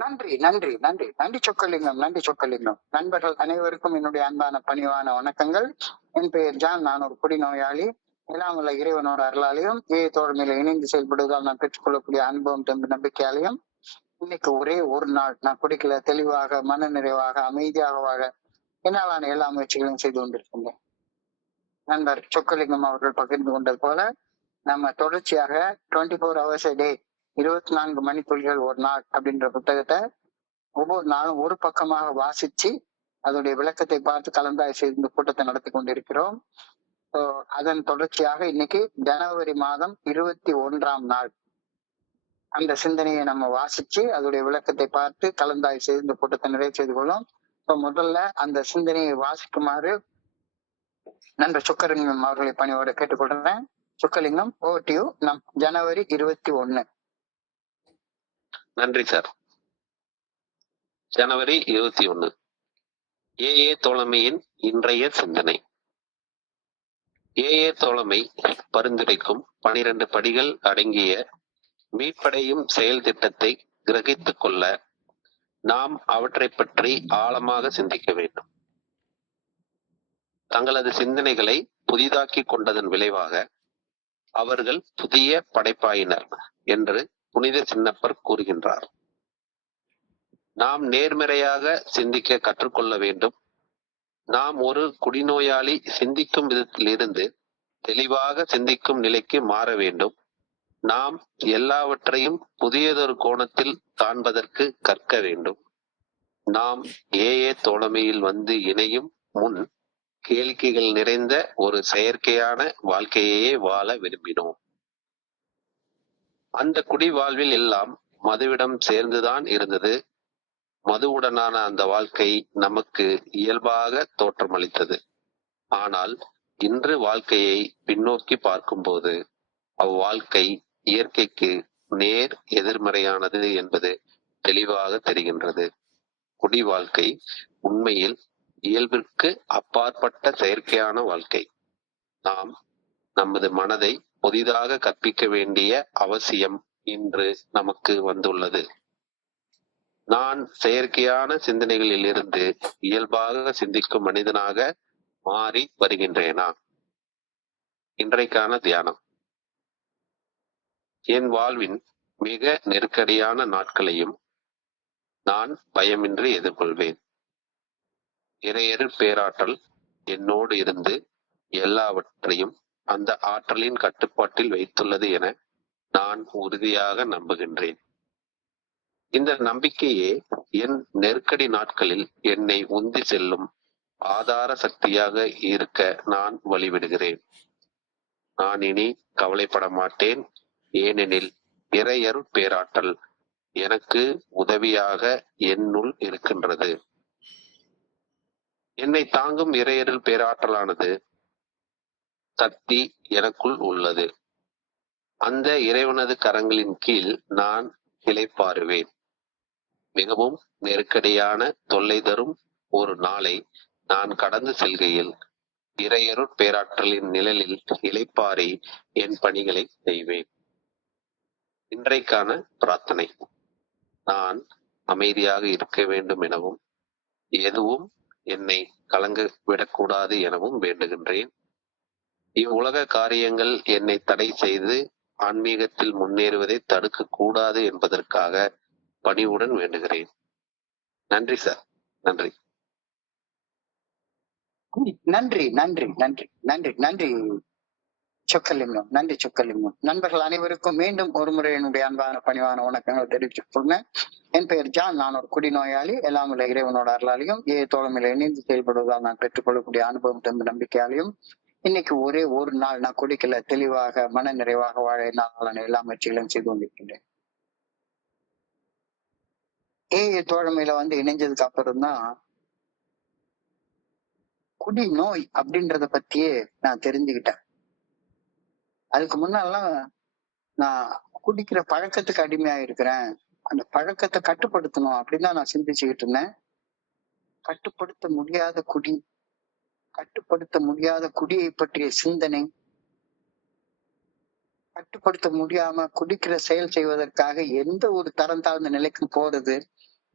நன்றி, நன்றி, நன்றி, நன்றி சொக்கலிங்கம், நன்றி சொக்கலிங்கம். நண்பர்கள் அனைவருக்கும் என்னுடைய அன்பான பணிவான வணக்கங்கள். என் பெயர் ஜான். நான் ஒரு குடிநோயாளி. எல்லாம் உள்ள இறைவனோட அருளாலையும் தோழமையில இணைந்து செயல்படுவதால் நான் பெற்றுக்கொள்ளக்கூடிய அனுபவம் தம்பி நம்பிக்கையாலையும் இன்னைக்கு ஒரே ஒரு நாள் நான் குடிக்கல, தெளிவாக மன நிறைவாக அமைதியாக வாழ என்னாலான எல்லா முயற்சிகளையும் செய்து கொண்டிருக்கின்றேன். நண்பர் சொக்கலிங்கம் அவர்கள் பகிர்ந்து கொண்டது போல நம்ம தொடர்ச்சியாக 24 hours a day, 24 மணித்துளிகள் ஒரு நாள் அப்படின்ற புத்தகத்தை ஒவ்வொரு நாளும் ஒரு பக்கமாக வாசிச்சு அதோடைய விளக்கத்தை பார்த்து கலந்தாய்வு செய்து இந்த கூட்டத்தை நடத்தி கொண்டிருக்கிறோம். அதன் தொடர்ச்சியாக இன்னைக்கு ஜனவரி மாதம் 21ஆம் நாள் அந்த சிந்தனையை நம்ம வாசிச்சு அதோடைய விளக்கத்தை பார்த்து கலந்தாய்வு செய்து இந்த கூட்டத்தை நிறைவு செய்து கொள்ளும். முதல்ல அந்த சிந்தனையை வாசிக்குமாறு நண்பர் சொக்கலிங்கம் அவர்களை பணியோட கேட்டுக்கொள்றேன். சொக்கலிங்கம், ஓட்டியூ. நம் ஜனவரி 21. நன்றி சார். ஜனவரி 21. ஏஏ தோழமையின் இன்றைய சிந்தனை. ஏஏ தோழமை பரிந்துரைக்கும் 12 படிகள் அடங்கிய மீட்படையும் செயல் திட்டத்தை கிரகித்துக் கொள்ள நாம் அவற்றை பற்றி ஆழமாக சிந்திக்க வேண்டும். தங்களது சிந்தனைகளை புதிதாக்கி கொண்டதன் விளைவாக அவர்கள் புதிய படைப்பாயினர் என்று புனித சின்னப்பர் கூறுகின்றார். நாம் நேர்மறையாக சிந்திக்க கற்றுக்கொள்ள வேண்டும். நாம் ஒரு குடிநோயாளி சிந்திக்கும் விதத்திலிருந்து தெளிவாக சிந்திக்கும் நிலைக்கு மாற வேண்டும். நாம் எல்லாவற்றையும் புதியதொரு கோணத்தில் காண்பதற்கு கற்க வேண்டும். நாம் ஏஏ தோழமையில் வந்து இணையும் முன் கேளிக்கைகள் நிறைந்த ஒரு செயற்கையான வாழ்க்கையே வாழ விரும்பினோம். அந்த குடி வாழ்வில் எல்லாம் மதுவிடம் சேர்ந்துதான் இருந்தது. மதுவுடனான அந்த வாழ்க்கை நமக்கு இயல்பாக தோற்றமளித்தது. ஆனால் இன்று வாழ்க்கையை பின்னோக்கி பார்க்கும்போது அவ்வாழ்க்கை இயற்கைக்கு நேர் எதிர்மறையானது என்பது தெளிவாக தெரிகின்றது. குடி வாழ்க்கை உண்மையில் இயல்பிற்கு அப்பாற்பட்ட செயற்கையான வாழ்க்கை. நாம் நமது மனதை புதிதாக கற்பிக்க வேண்டிய அவசியம் இன்று நமக்கு வந்துள்ளது. நான் செயற்கையான சிந்தனைகளில் இருந்து இயல்பாக சிந்திக்கும் மனிதனாக மாறி வருகின்றேனா? இன்றைக்கான தியானம். என் வாழ்வின் மிக நெருக்கடியான நாட்களையும் நான் பயமின்றி எதிர்கொள்வேன். இறையரு பேராற்றல் என்னோடு இருந்து எல்லாவற்றையும் அந்த ஆற்றலின் கட்டுப்பாட்டில் வைத்துள்ளது என நான் உறுதியாக நம்புகின்றேன். இந்த நம்பிக்கையே என் நெருக்கடி நாட்களில் என்னை உந்தி செல்லும் ஆதார சக்தியாக இருக்க நான் வழிவிடுகிறேன். நான் இனி கவலைப்பட மாட்டேன். ஏனெனில் இறையருள் பேராற்றல் எனக்கு உதவியாக என்னுள் இருக்கின்றது. என்னை தாங்கும் இறையருள் பேராற்றலானது சக்தி எனக்குள் உள்ளது. அந்த இறைவனது கரங்களின் கீழ் நான் இளைப்பாறுவேன். மிகவும் நெருக்கடியான தொல்லை தரும் ஒரு நாளை நான் கடந்து செல்கையில் இறையருள் பேராற்றலின் நிழலில் இளைப்பாறி என் பணிகளை செய்வேன். இன்றைக்கான பிரார்த்தனை. நான் அமைதியாக இருக்க வேண்டும் எனவும் எதுவும் என்னை கலங்க விடக்கூடாது எனவும் வேண்டுகின்றேன். இவ்வுலக காரியங்கள் என்னை தடை செய்து ஆன்மீகத்தில் முன்னேறுவதை தடுக்க கூடாது என்பதற்காக பணிவுடன் வேண்டுகிறேன். நன்றி சார். நன்றி நன்றி நன்றி நன்றி நன்றி நன்றி சொக்கலிங்கம். நன்றி சொக்கலிங்கம். நண்பர்கள் அனைவருக்கும் மீண்டும் ஒரு முறை என்னுடைய அன்பான பணிவான வணக்கங்களை தெரிவித்துக் கொள்கிறேன். என் பெயர் ஜான். நான் ஒரு குடிநோயாளி. எல்லாம் உள்ள இறைவனோட அருளாலையும் தோழமையில இணைந்து செயல்படுவதால் நான் பெற்றுக்கொள்ளக்கூடிய அனுபவம் தந்த நம்பிக்கையாலையும் இன்னைக்கு ஒரே ஒரு நாள் நான் குடிக்கல, தெளிவாக மன நிறைவாக வாழ என்னாலான எல்லா முயற்சிகளையும் செய்து கொண்டிருக்கின்றேன். தோழமையில வந்து இணைஞ்சதுக்கு அப்புறம் தான் குடி நோய் அப்படின்றத பத்தியே நான் தெரிஞ்சுக்கிட்டேன். அதுக்கு முன்னாலாம் நான் குடிக்கிற பழக்கத்துக்கு அடிமையா இருக்கிறேன், அந்த பழக்கத்தை கட்டுப்படுத்தணும் அப்படின்னு தான் நான் சிந்திச்சுக்கிட்டு இருந்தேன். கட்டுப்படுத்த முடியாத குடியை பற்றிய சிந்தனை, கட்டுப்படுத்த முடியாம குடிக்கிற செயல் செய்வதற்காக எந்த ஒரு தரம் தாழ்ந்த நிலைக்கு போறது,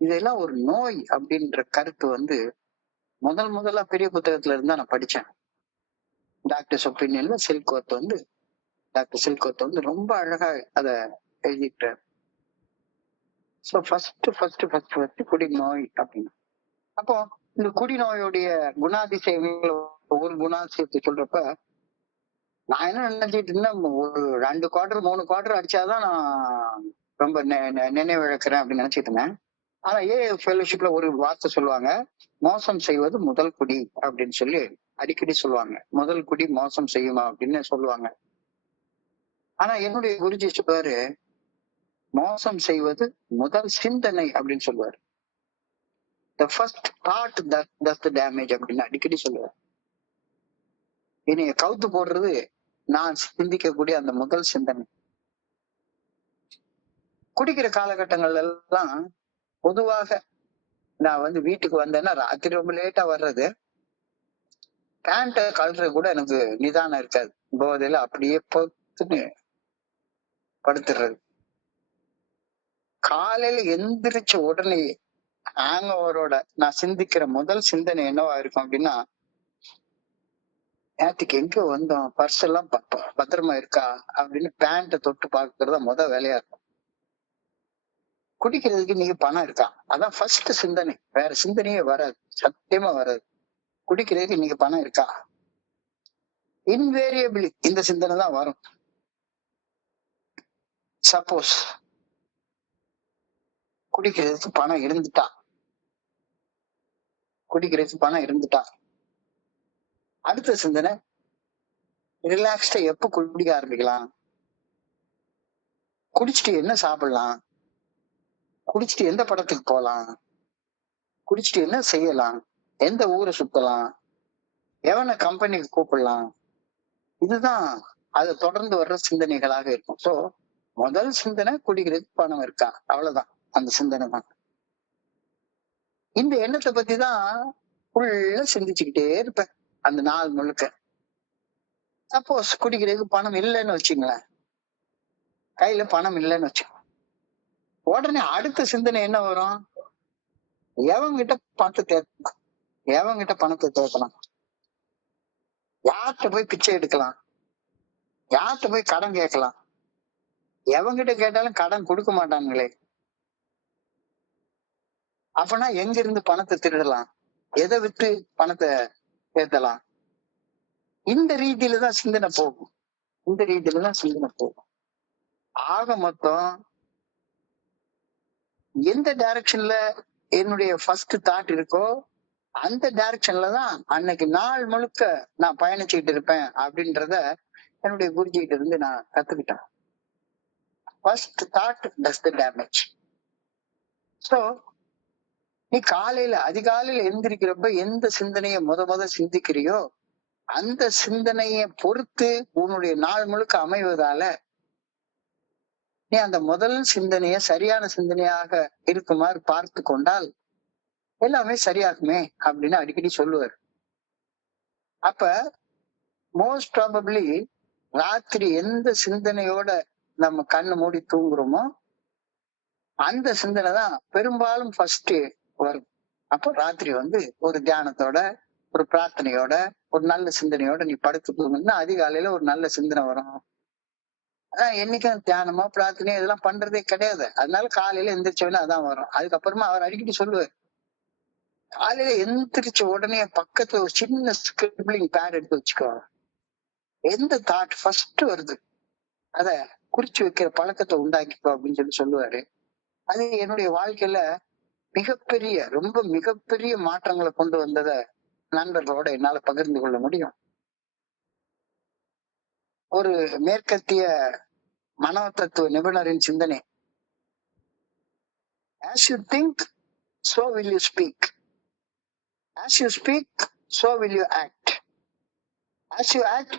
இதெல்லாம் ஒரு நோய் அப்படின்ற கருத்து வந்து முதல்ல பெரிய புத்தகத்துல இருந்தா நான் படிச்சேன். டாக்டர்ஸ் ஒப்பீனியன்ல டாக்டர் சில்கோத் வந்து ரொம்ப அழகா அத எழுதிட்டார். சோ ஃபர்ஸ்ட் குடி நோய் அப்படின்னு. அப்போ இந்த குடிநோயுடைய குணாதிசயங்கள் ஒரு குணாதிசயத்தை சொல்றப்ப நான் என்ன நினைச்சிட்டு இருந்தேன், ஒரு 2 குவார்டர் 3 குவார்டர் அடிச்சாதான் நான் ரொம்ப நினைவு இழக்கிறேன் அப்படின்னு நினைச்சிட்டு இருந்தேன். ஆனா ஃபெலோஷிப்ல ஒரு வார்த்தை சொல்லுவாங்க, மோசம் செய்வது முதல் குடி அப்படின்னு சொல்லி அடிக்கடி சொல்லுவாங்க. முதல் குடி மோசம் செய்யுமா அப்படின்னு சொல்லுவாங்க. ஆனா என்னுடைய குருஜி சொல்லுவாரு, மோசம் செய்வது முதல் சிந்தனை அப்படின்னு சொல்லுவாரு. The first thought that does the damage அப்படின்னு அடிக்கடி சொல்லுவார். என்னைய கவுத்து போடுறது நான் சிந்திக்கக்கூடிய அந்த முதல் சிந்தனை. குடிக்கிற காலகட்டங்கள்ல எல்லாம் பொதுவாக நான் வந்து வீட்டுக்கு வந்தேன்னா ராத்திரி ரொம்ப லேட்டா வர்றது, பேண்ட்டை கழட்டுறது கூட எனக்கு நிதானம் இருக்காது. போதையில அப்படியே பொத்துன்னு படுத்துடுறது. காலையில எந்திரிச்ச உடனே ஹேங் ஓவரோட நான் சிந்திக்கிற முதல் சிந்தனை என்னவா இருக்கும் அப்படின்னா, நேற்றுக்கு எங்க வந்தோம், பர்ஸ் எல்லாம் பத்திரமா இருக்கா அப்படின்னு பேண்ட்டை தொட்டு பார்க்கறதா வேலையா இருக்கும். குடிக்கிறதுக்கு நீங்க பணம் இருக்கா, அதான் ஃபர்ஸ்ட் சிந்தனை. வேற சிந்தனையே வராது, சத்தியமா வராது. குடிக்கிறதுக்கு நீங்க பணம் இருக்கா, இன்வேரியபிளி இந்த சிந்தனை தான் வரும். சப்போஸ் குடிக்கிறதுக்கு பணம் இருந்துட்டா அடுத்த சிந்தனை ரிலாக்ஸ்டா எப்ப குடிக்க ஆரம்பிக்கலாம், குடிச்சிட்டு என்ன சாப்பிடலாம், குடிச்சிட்டு எந்த படத்துக்கு போலாம், குடிச்சிட்டு என்ன செய்யலாம், எந்த ஊரை சுத்தலாம், எவனை கம்பெனிக்கு கூப்பிடலாம். இதுதான் அதை தொடர்ந்து வர்ற சிந்தனைகளாக இருக்கும். சோ முதல் சிந்தனை குடிக்கிறதுக்கு பணம் இருக்கா, அவ்வளவுதான். அந்த சிந்தனை தான். இந்த எண்ணத்தை பத்தி தான் ஃபுல்லா சிந்திச்சுக்கிட்டே இருப்பேன் அந்த நாள் முழுக்க. சப்போஸ் குடிக்கிறதுக்கு பணம் இல்லைன்னு வச்சுங்களேன், கையில பணம் இல்லைன்னு வச்சுக்கோ, உடனே அடுத்த சிந்தனை என்ன வரும், எவங்கிட்ட பணத்தை தேக்கலாம், யார்கிட்ட போய் பிச்சை எடுக்கலாம், யார்கிட்ட போய் கடன் கேட்கலாம், எவங்கிட்ட கேட்டாலும் கடன் கொடுக்க மாட்டாங்களே, அப்பனா எங்க இருந்து பணத்தை திருடலாம், எதை விட்டு பணத்தை சேர்த்தலாம். இந்த ரீதியில தான் சிந்தனை போகும். ஆக மொத்தம் எந்த டைரக்ஷன்ல என்னுடைய ஃபர்ஸ்ட் தாட் இருக்கோ அந்த டைரக்ஷன்ல தான் அன்னைக்கு நாள் முழுக்க நான் பயணிச்சுக்கிட்டு இருப்பேன் அப்படின்றத என்னுடைய குருஜிகிட்ட இருந்து நான் கத்துக்கிட்டேன். ஃபர்ஸ்ட் தாட் டஸ் தி டேமேஜ். சோ நீ அதிகாலையில எந்திரிக்கிறப்ப எந்த சிந்தனையை முத சிந்திக்கிறியோ அந்த சிந்தனையை பொறுத்து உன்னுடைய நாள் முழுக்க அமைவதால நீ அந்த முதல் சிந்தனைய சரியான சிந்தனையாக இருக்குமாறு பார்த்து கொண்டால் எல்லாமே சரியாகுமே அப்படின்னு அடிக்கடி சொல்லுவார். அப்ப மோஸ்ட் ப்ராபப்ளி ராத்திரி எந்த சிந்தனையோட நம்ம கண்ணு மூடி தூங்குறோமோ அந்த சிந்தனை தான் பெரும்பாலும் ஃபர்ஸ்ட் வரும். அப்போ ராத்திரி வந்து ஒரு தியானத்தோட ஒரு பிரார்த்தனையோட ஒரு நல்ல சிந்தனையோட நீ படுத்து தூங்குன்னா அதிகாலையில ஒரு நல்ல சிந்தனை வரும். என்னைக்கும் தியானமோ பிரார்த்தனையோ இதெல்லாம் பண்றதே கிடையாது. அதனால காலையில எந்திரிச்சவனே அதான் வரும். அதுக்கப்புறமா அவர் அடிக்கடி சொல்லுவார், காலையில எந்திரிச்ச உடனே பக்கத்துல ஒரு சின்ன ஸ்கிரிப்ளிங் பேட் எடுத்து வச்சுக்கோ, எந்த தாட் ஃபர்ஸ்ட் வருது அத குறிச்சு வைக்கிற பழக்கத்தை உண்டாக்கிக்கோ அப்படின்னு சொல்லுவாரு. அது என்னுடைய வாழ்க்கையில ரொம்ப மிகப்பெரிய மாற்றங்களை கொண்டு வந்ததை நண்பர்களோட என்னால பகிர்ந்து கொள்ள முடியும். ஒரு மேற்கத்திய மனோ தத்துவ நிபுணரின் சிந்தனை, as you think so will you speak, as you speak so will you act, as you act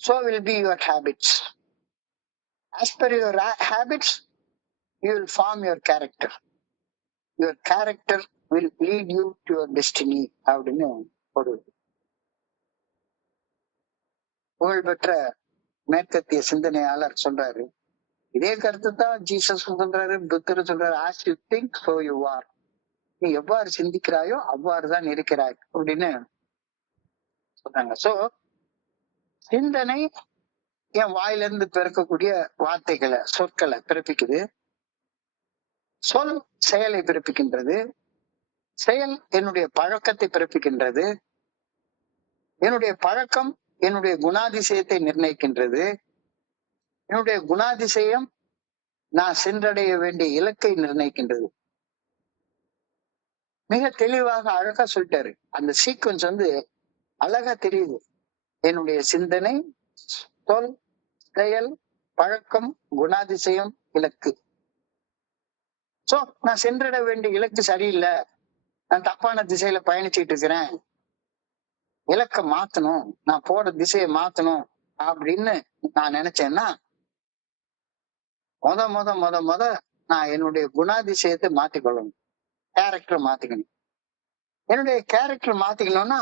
so will be your habits, as per your habits you will form your character will lead you to your destiny அப்படின்னு ஒரு புகழ்பெற்ற மேற்கத்திய சிந்தனையாளர் சொல்றாரு. இதே கருத்து தான் Jesus சொல்றாரு, புத்தர் சொல்றாரு, as you think so you are நீ எவ்வாறு சிந்திக்கிறாயோ அவ்வாறுதான் இருக்கிறாய் அப்படின்னு சொல்றாங்க. சோ சிந்தனை என் வாயிலிருந்து பிறக்கக்கூடிய வார்த்தைகளை, சொற்களை பிறப்பிக்குது. சொல் செயலை பிறப்பிக்கின்றது. செயல் என்னுடைய பழக்கத்தை பிறப்பிக்கின்றது. என்னுடைய பழக்கம் என்னுடைய குணாதிசயத்தை நிர்ணயிக்கின்றது. என்னுடைய குணாதிசயம் நான் சென்றடைய வேண்டிய இலக்கை நிர்ணயிக்கின்றது. மிக தெளிவாக அழகா சொல்லிட்டாரு. அந்த சீக்வன்ஸ் அழகா தெரியுது. என்னுடைய சிந்தனை, சொல், செயல், பழக்கம், குணாதிசயம், இலக்கு. சோ நான் சென்றட வேண்டிய இலக்கு சரியில்லை, நான் தப்பான திசையில பயணிச்சுட்டு இருக்கிறேன், இலக்க மாத்தணும், நான் போற திசையை மாத்தணும் அப்படின்னு நான் நினைச்சேன்னா முத நான் என்னுடைய குணாதிசயத்தை மாத்திக்கொள்ளணும், கேரக்டர் மாத்திக்கணும். என்னுடைய கேரக்டர் மாத்திக்கணும்னா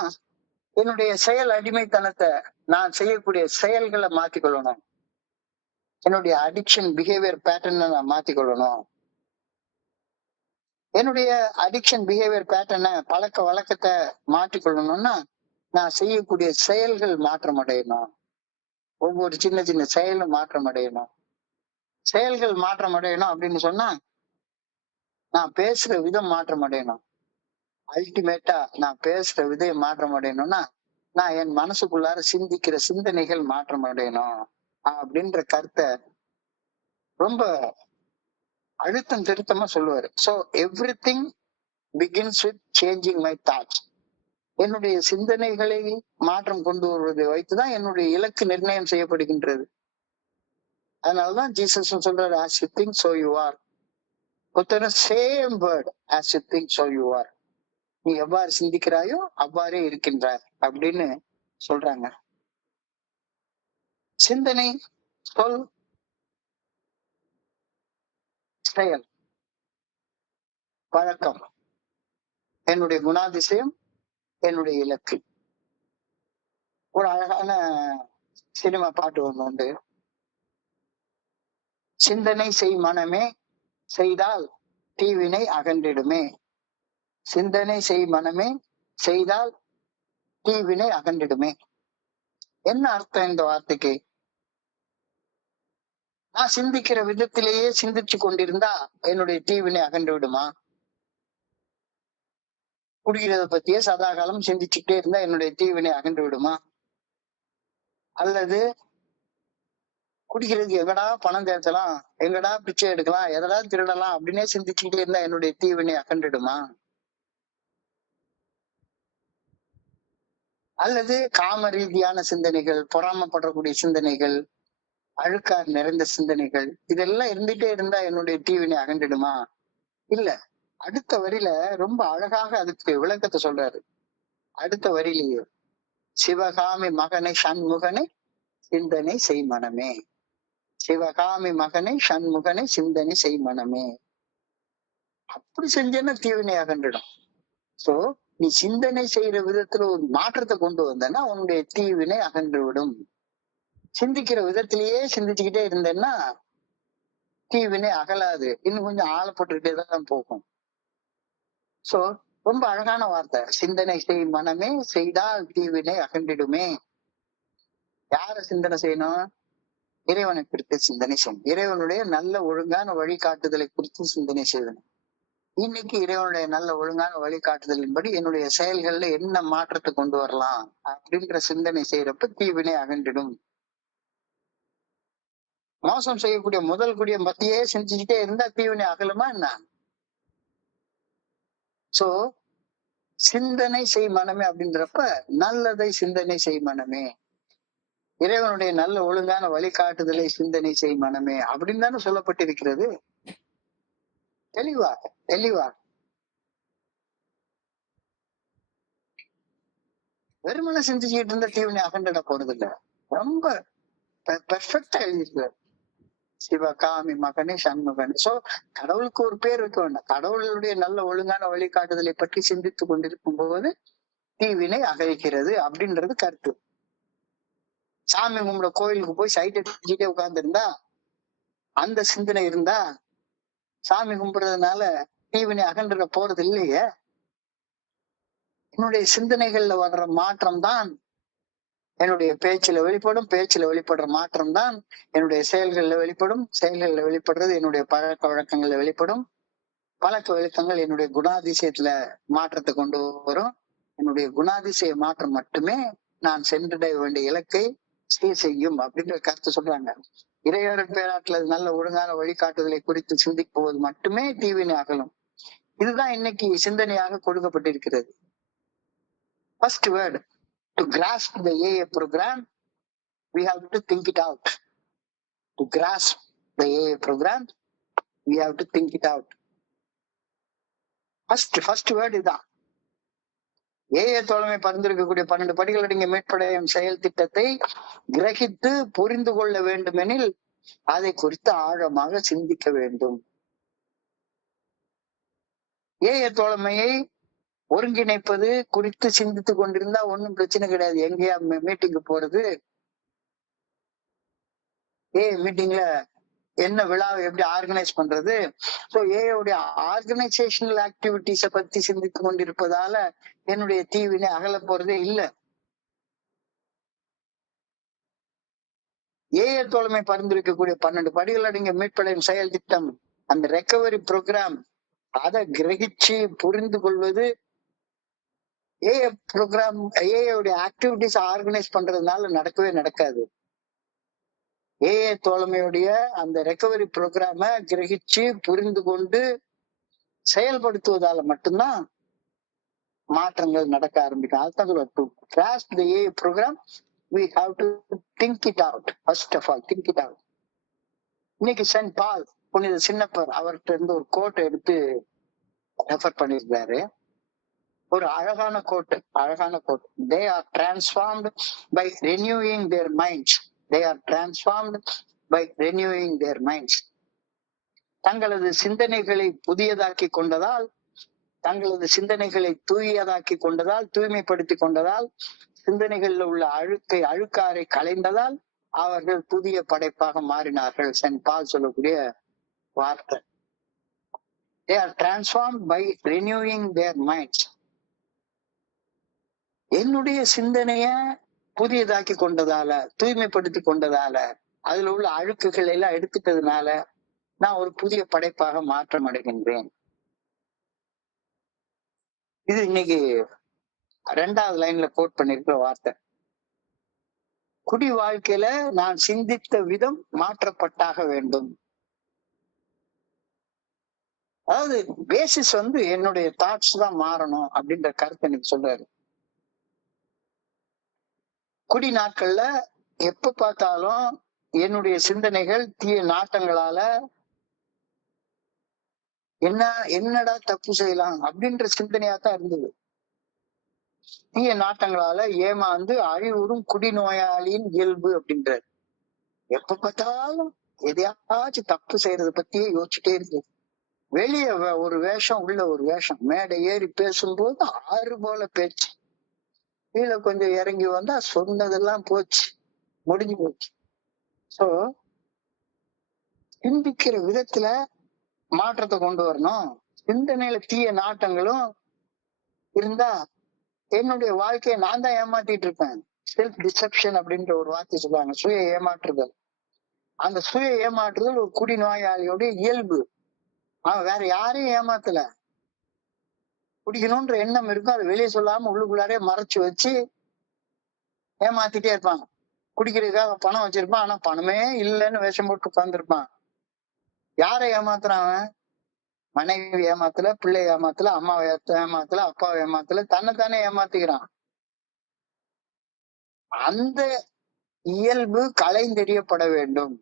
என்னுடைய செயல் அடிமைத்தனத்தை, நான் செய்யக்கூடிய செயல்களை மாத்திக்கொள்ளணும். என்னுடைய அடிக்ஷன் பிஹேவியர் பேட்டர்னை நான் மாத்திக்கொள்ளணும். என்னுடைய அடிக்ஷன் பிஹேவியர் பேட்டர்னை, பழக்க வழக்கத்தை மாற்றிக்கொள்ளணும்னா நான் செய்யக்கூடிய செயல்கள் மாற்றம் அடையணும். ஒவ்வொரு சின்ன சின்ன செயலும் மாற்றம் அடையணும். செயல்கள் மாற்றம் அடையணும் அப்படின்னு சொன்னா நான் பேசுற விதம் மாற்றம் அடையணும். அல்டிமேட்டா நான் பேசுற விதம் மாற்றம் அடையணும்னா நான் என் மனசுக்குள்ளார சிந்திக்கிற சிந்தனைகள் மாற்றம் அடையணும் அப்படின்ற கருத்தை ரொம்ப அழுத்தம் திருத்தமா சொல்லுவாரு. So everything begins with changing my thoughts. என்னுடைய சிந்தனைகளை மாற்றம் கொண்டு வருவதை வைத்துதான் என்னுடைய இலக்கு நிர்ணயம் செய்யப்படுகின்றது. அதனாலதான் ஜீசஸ் சொல்றாரு, as you think so you are. Same word, as you think so you are. நீ எவ்வாறு சிந்திக்கிறாயோ அவ்வாறே இருக்கின்றாய் அப்படின்னு சொல்றாங்க. சிந்தனை, சொல், செயல், பழக்கம், என்னுடைய குணாதிசயம், என்னுடைய இலக்கு. ஒரு அழகான சினிமா பாட்டு உண்டு. சிந்தனை செய் மனமே, செய்தால் தீவினை அகன்றிடுமே. சிந்தனை செய் மனமே, செய்தால் தீவினை அகன்றிடுமே. என்ன அர்த்தம் இந்த வார்த்தைக்கு? நான் சிந்திக்கிற விதத்திலேயே சிந்திச்சு கொண்டிருந்தா என்னுடைய தீவினை அகன்று விடுமா? குடிக்கிறத பத்தியே சதாகாலம் சிந்திச்சுக்கிட்டே இருந்தா என்னுடைய தீவினை அகன்று விடுமா? அல்லது குடிக்கிறதுக்கு எங்கடா பணம் தேர்த்தலாம், எங்கடா பிச்சை எடுக்கலாம், எதடா திருடலாம் அப்படின்னே சிந்திச்சுக்கிட்டே இருந்தா என்னுடைய தீவினை அகன்றிடுமா? அல்லது காம ரீதியான சிந்தனைகள், பொறாமப்படக்கூடிய சிந்தனைகள், அழுக்கார் நிறைந்த சிந்தனைகள், இதெல்லாம் இருந்துட்டே இருந்தா என்னுடைய தீவினை அகன்றிடுமா? இல்ல. அடுத்த வரியில ரொம்ப அழகாக அதுக்கு விளக்கத்தை சொல்றாரு. அடுத்த வரியிலேயே, சிவகாமி மகனை சண்முகனை சிந்தனை செய் மனமே. சிவகாமி மகனை சண்முகனை சிந்தனை செய் மனமே. அப்படி செஞ்சேன்னா தீவினை அகன்றிடும். சோ நீ சிந்தனை செய்யற விதத்துல ஒரு மாற்றத்தை கொண்டு வந்தன்னா உன்னுடைய தீவினை அகன்று விடும். சிந்திக்கிற விதத்திலேயே சிந்திச்சுக்கிட்டே இருந்தேன்னா தீவினை அகலாது, இன்னும் கொஞ்சம் ஆழப்பட்டுக்கிட்டே தான் போகும். சோ ரொம்ப அழகான வார்த்தை. சிந்தனை செய் மனமே, செய்தால் தீவினை அகன்றிடுமே. யார சிந்தனை செய்யணும்? இறைவனை குறித்து சிந்தனை செய்யணும். இறைவனுடைய நல்ல ஒழுங்கான வழிகாட்டுதலை குறித்து சிந்தனை செய்யணும். இன்னைக்கு இறைவனுடைய நல்ல ஒழுங்கான வழிகாட்டுதலின்படி என்னுடைய செயல்கள்ல என்ன மாற்றத்தை கொண்டு வரலாம் அப்படின்ற சிந்தனை செய்யறப்ப தீவினை அகன்றிடும். மோசம் செய்யக்கூடிய முதல் குடிய மத்தியே செஞ்சுக்கிட்டே இருந்தா தீவினை அகலுமா என்ன? சோ சிந்தனை செய் மனமே அப்படின்றப்ப நல்லதை சிந்தனை செய் மனமே, இறைவனுடைய நல்ல ஒழுங்கான வழிகாட்டுதலை சிந்தனை செய் மனமே அப்படின்னு தானே சொல்லப்பட்டிருக்கிறது. தெளிவா தெளிவா வெறுமனை சிந்திச்சுக்கிட்டு இருந்த தீவினை அகண்டிட போறது இல்ல. ரொம்ப பெர்ஃபெக்டா எழுதியிருக்காரு. சிவகாமி மகனே சண்முகனே. சோ கடவுளுக்கு ஒரு பேர் இருக்க வேண்டாம். கடவுளுடைய நல்ல ஒழுங்கான வழிகாட்டுதலை பற்றி சிந்தித்து கொண்டிருக்கும் போது தீவினை அகழிக்கிறது அப்படின்றது கருத்து. சாமி கும்பிட கோயிலுக்கு போய் சைட் அடிச்சுட்டே உட்கார்ந்து இருந்தா, அந்த சிந்தனை இருந்தா சாமி கும்பிடுறதுனால தீவினை அகன்ற போறது இல்லையே. என்னுடைய சிந்தனைகள்ல வர்ற மாற்றம் தான் என்னுடைய பேச்சுல வெளிப்படும், பேச்சுல வெளிப்படுற மாற்றம் தான் என்னுடைய செயல்கள்ல வெளிப்படும், செயல்கள்ல வெளிப்படுறது என்னுடைய பழக்க வழக்கங்கள்ல வெளிப்படும், பழக்க வழக்கங்கள் என்னுடைய குணாதிசயத்துல மாற்றத்தை கொண்டு வரும். என்னுடைய குணாதிசய மாற்றம் மட்டுமே நான் சென்றடைய வேண்டிய இலக்கை சீர் செய்யும் அப்படின்ற கருத்து சொல்றாங்க. இறைவரின் பேராற்றல் நல்ல ஒழுங்கான வழிகாட்டுதலை குறித்து சிந்திக்கும்போது மட்டுமே தீவினை அகலும். இதுதான் இன்னைக்கு சிந்தனையாக கொடுக்கப்பட்டிருக்கிறது. First word, to grasp the AA program, we have to think it out. To grasp the AA program, we have to think it out. First word இதுதான். ஏஏ தோழமை பரிந்துரைக்கக்கூடிய 12 படிகள் அடங்கிய மீட்படையும் செயல் திட்டத்தை கிரகித்து புரிந்து கொள்ள வேண்டுமெனில் அதை குறித்து ஆழமாக சிந்திக்க வேண்டும். ஏஏ தோழமையை ஒருங்கிணைப்பது குறித்து சிந்தித்து கொண்டிருந்தா ஒன்னும் பிரச்சனை கிடையாது. எங்கேயா மீட்டிங்கு போறது, மீட்டிங்ல என்ன விழாவை எப்படி ஆர்கனைஸ் பண்றது, சோ ஏடைய ஆர்கனைசேஷனல் ஆக்டிவிட்டிஸ பத்தி சிந்தித்து கொண்டிருப்பதால என்னுடைய தீவினை அகல போறதே இல்ல. ஏஏ தோழமை பரிந்துரைக்கக்கூடிய 12 படிகள் அடங்கிய மீட்படையும் செயல் திட்டம், அந்த ரெக்கவரி ப்ரோக்ராம், அதை கிரகிச்சு புரிந்து கொள்வது ஏஏ ப்ரோக்ராம், ஏஏடைய ஆக்டிவிட்டிஸ் ஆர்கனைஸ் பண்றதுனால நடக்கவே நடக்காது. ஏஏ தோழமையுடைய அந்த ரெக்கவரி ப்ரோக்ராம கிரகிச்சு புரிந்து கொண்டு செயல்படுத்துவதால மட்டும்தான் மாற்றங்கள் நடக்க ஆரம்பிக்கும். அதுதான் சொல்லுவாங்க, to grasp the AA program, we have to think it out. First of all, think it out. இன்னைக்கு சென்ட் பால் புனித சின்னப்பர் அவர்கிட்ட இருந்து ஒரு கோட்டை எடுத்து ரெஃபர் பண்ணியிருக்காரு. ஒரு அழகான கோட்டு. They are transformed by renewing their minds. They are transformed by renewing their minds. தங்களது சிந்தனைகளை புதியதாக்கி கொண்டதால், தங்களது சிந்தனைகளை தூயதாக்கி கொண்டதால், தூய்மைப்படுத்தி கொண்டதால், சிந்தனைகளில் உள்ள அழுக்காரை களைந்ததால் அவர்கள் புதிய படைப்பாக மாறினார்கள். சென்ட் பால் சொல்லக்கூடிய வார்த்தை. They are transformed by renewing their minds. என்னுடைய சிந்தனைய புதியதாக்கி கொண்டதால, தூய்மைப்படுத்தி கொண்டதால, அதுல உள்ள அழுக்குகள் எல்லாம் எடுத்துட்டதுனால நான் ஒரு புதிய படைப்பாக மாற்றம் அடைகின்றேன். இது இன்னைக்கு 2வது லைன்ல கோட் பண்ணிருக்கிற வார்த்தை. குடி வாழ்க்கையில நான் சிந்தித்த விதம் மாற்றப்பட்டாக வேண்டும். அதாவது பேசிஸ் என்னுடைய தாட்ஸ் தான் மாறணும் அப்படின்ற கருத்தை எனக்கு சொல்றாரு. குடி நாட்கள்ல எப்ப பார்த்தாலும் என்னுடைய சிந்தனைகள் தீய நாட்டங்களால என்னடா தப்பு செய்யலாம் அப்படின்ற சிந்தனையா தான் இருந்தது. தீய நாட்டங்களால ஏமாந்து அழிவுறும் குடிநோயாளியின் இயல்பு அப்படின்றாரு. எப்ப பார்த்தாலும் எதையாச்சும் தப்பு செய்யறத பத்தியே யோசிச்சுட்டே இருக்கு. வெளியே ஒரு வேஷம், உள்ள ஒரு வேஷம். மேடை ஏறி பேசும்போது 6 போல பேச்சு, கீழே கொஞ்சம் இறங்கி வந்தா சொன்னதெல்லாம் போச்சு, முடிஞ்சு போச்சு. சோ சிந்திக்கிற விதத்துல மாற்றத்தை கொண்டு வரணும். சிந்தனையில தீய நாட்டங்களும் இருந்தா என்னுடைய வாழ்க்கையை நான் தான் ஏமாத்திட்டு இருப்பேன். செல்ஃப் டிசெப்ஷன் அப்படின்ற ஒரு வார்த்தை சொல்லுவாங்க, சுய ஏமாற்றுதல். அந்த சுய ஏமாற்றுதல் ஒரு குடிநோயாளியோட இயல்பு. அவன் வேற யாரையும் ஏமாத்தல, குடிக்கணும்ன்ற எண்ணம் இருக்கும், அதை வெளியே சொல்லாம உள்ளுக்குள்ளாரே மறைச்சு வச்சு ஏமாத்திட்டே இருப்பாங்க. குடிக்கிறதுக்காக பணம் வச்சிருப்பான், ஆனா பணமே இல்லைன்னு வேஷம் போட்டு உட்கார்ந்துருப்பான். யாரை ஏமாத்துறான்? மனைவி ஏமாத்தல, பிள்ளை ஏமாத்தல, அம்மாவை ஏமாத்தல, அப்பாவை ஏமாத்தல, தன்னைத்தானே ஏமாத்திக்கிறான். அந்த இயல்பு களைந்தெறியப்பட வேண்டும்.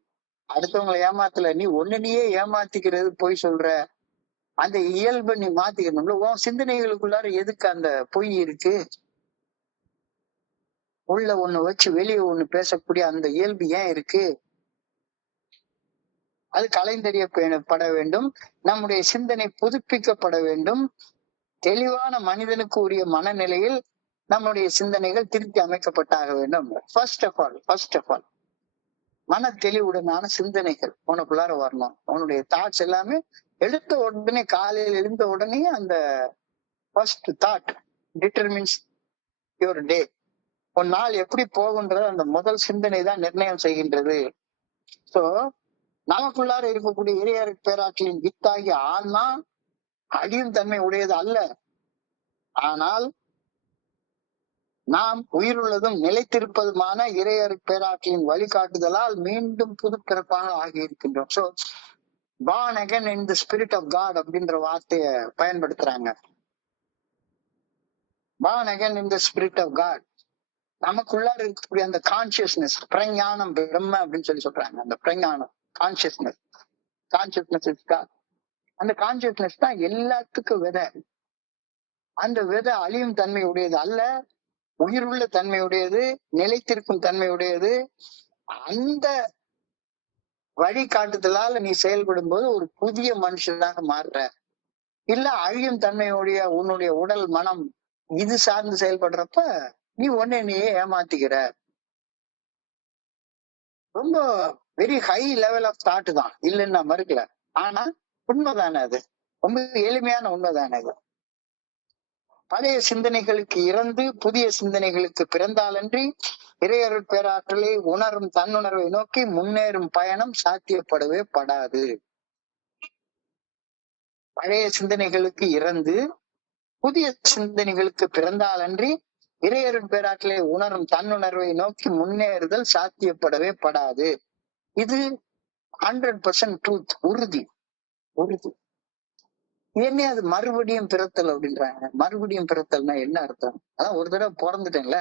அடுத்தவங்களை ஏமாத்தல, நீ நீயே ஏமாத்திக்கிறது, பொய் சொல்ற, அந்த இயல்பை நீ மாத்திக்கணும்ல. உன் சிந்தனைகளுக்குள்ளார எதுக்கு அந்த பொய் இருக்கு? உள்ள ஒண்ணு வச்சு வெளியே ஒண்ணு பேசக்கூடிய அந்த இயல்பு ஏன் இருக்கு? அது களைந்தெறியப்பட வேண்டும். நம்முடைய சிந்தனை புதுப்பிக்கப்பட வேண்டும். தெளிவான மனிதனுக்கு உரிய மனநிலையில் நம்முடைய சிந்தனைகள் திருத்தி அமைக்கப்பட்டாக வேண்டும். ஃபர்ஸ்ட் ஆஃப் ஆல் மன தெளிவுடனான சிந்தனைகள் உனக்குள்ளார வரணும். உன்னுடைய தாட்ஸ் எல்லாமே எடுத்த உடனே, காலையில் எழுந்த உடனே அந்த first thought determines your day. ஒரு நாள் எப்படி போகுன்றது அந்த முதல் சிந்தனை தான் நிர்ணயம் செய்கின்றது. சோ நமக்குள்ளார இருக்கக்கூடிய இறையர் பேராற்றலின் வித்தாகிய ஆன்மா அழியும் தன்மை உடையது அல்ல. ஆனால் நாம் உயிருள்ளதும் நிலைத்திருப்பதுமான இறையர் பேராற்றலின் வழிகாட்டுதலால் மீண்டும் புது பிறப்பாக ஆகியிருக்கின்றோம். So born again in the spirit of God அப்படின்ற வார்த்தைய பயன்படுத்துறாங்க. born again in the spirit of God. நமக்குள்ளார இருக்கக்கூடிய அந்த கான்சியஸ்னஸ், பிரஞானம் பிரம்ம அப்படின்னு சொல்லி சொல்றாங்க. அந்த பிரஞானம் கான்சியஸ்னஸ் இஸ் God. அந்த கான்சியஸ்னஸ் தான் எல்லாத்துக்கும் விதை. அந்த விதை அழியும் தன்மை உடையது அல்ல, உயிருள்ள தன்மையுடையது, நிலைத்திருக்கும் தன்மையுடையது. அந்த வழிகாட்டுதலால நீ செயல்படும் போது ஒரு புதிய மனுஷனாக மாறுற. இல்ல அழியும் தன்மையுடைய உன்னுடைய உடல் மனம் இது சார்ந்து செயல்படுறப்ப நீ ஒன்னே நீயே ஏமாத்திக்கிற. ரொம்ப very high level of thought தான், இல்லைன்னு நான் மறுக்கல. ஆனா உண்மைதானே, அது ரொம்ப எளிமையான உண்மைதானே. அது பழைய சிந்தனைகளுக்கு இறந்து புதிய சிந்தனைகளுக்கு பிறந்தாலன்றி இறையருள் பேராற்றலை உணரும் தன்னுணர்வை நோக்கி முன்னேறும் பயணம் சாத்தியப்படவே படாது. பழைய சிந்தனைகளுக்கு இறந்து புதிய சிந்தனைகளுக்கு பிறந்தாலன்றி இறையருள் பேராற்றலை உணரும் தன்னுணர்வை நோக்கி முன்னேறுதல் சாத்தியப்படவே படாது. இது 100% ட்ரூத், உறுதி. என்ன அது மறுபடியும் பிறத்தல் அப்படின்றாங்க. மறுபடியும் பிறத்தல்னா என்ன அர்த்தம்? அதான் ஒரு தடவை பிறந்துட்டேன்ல,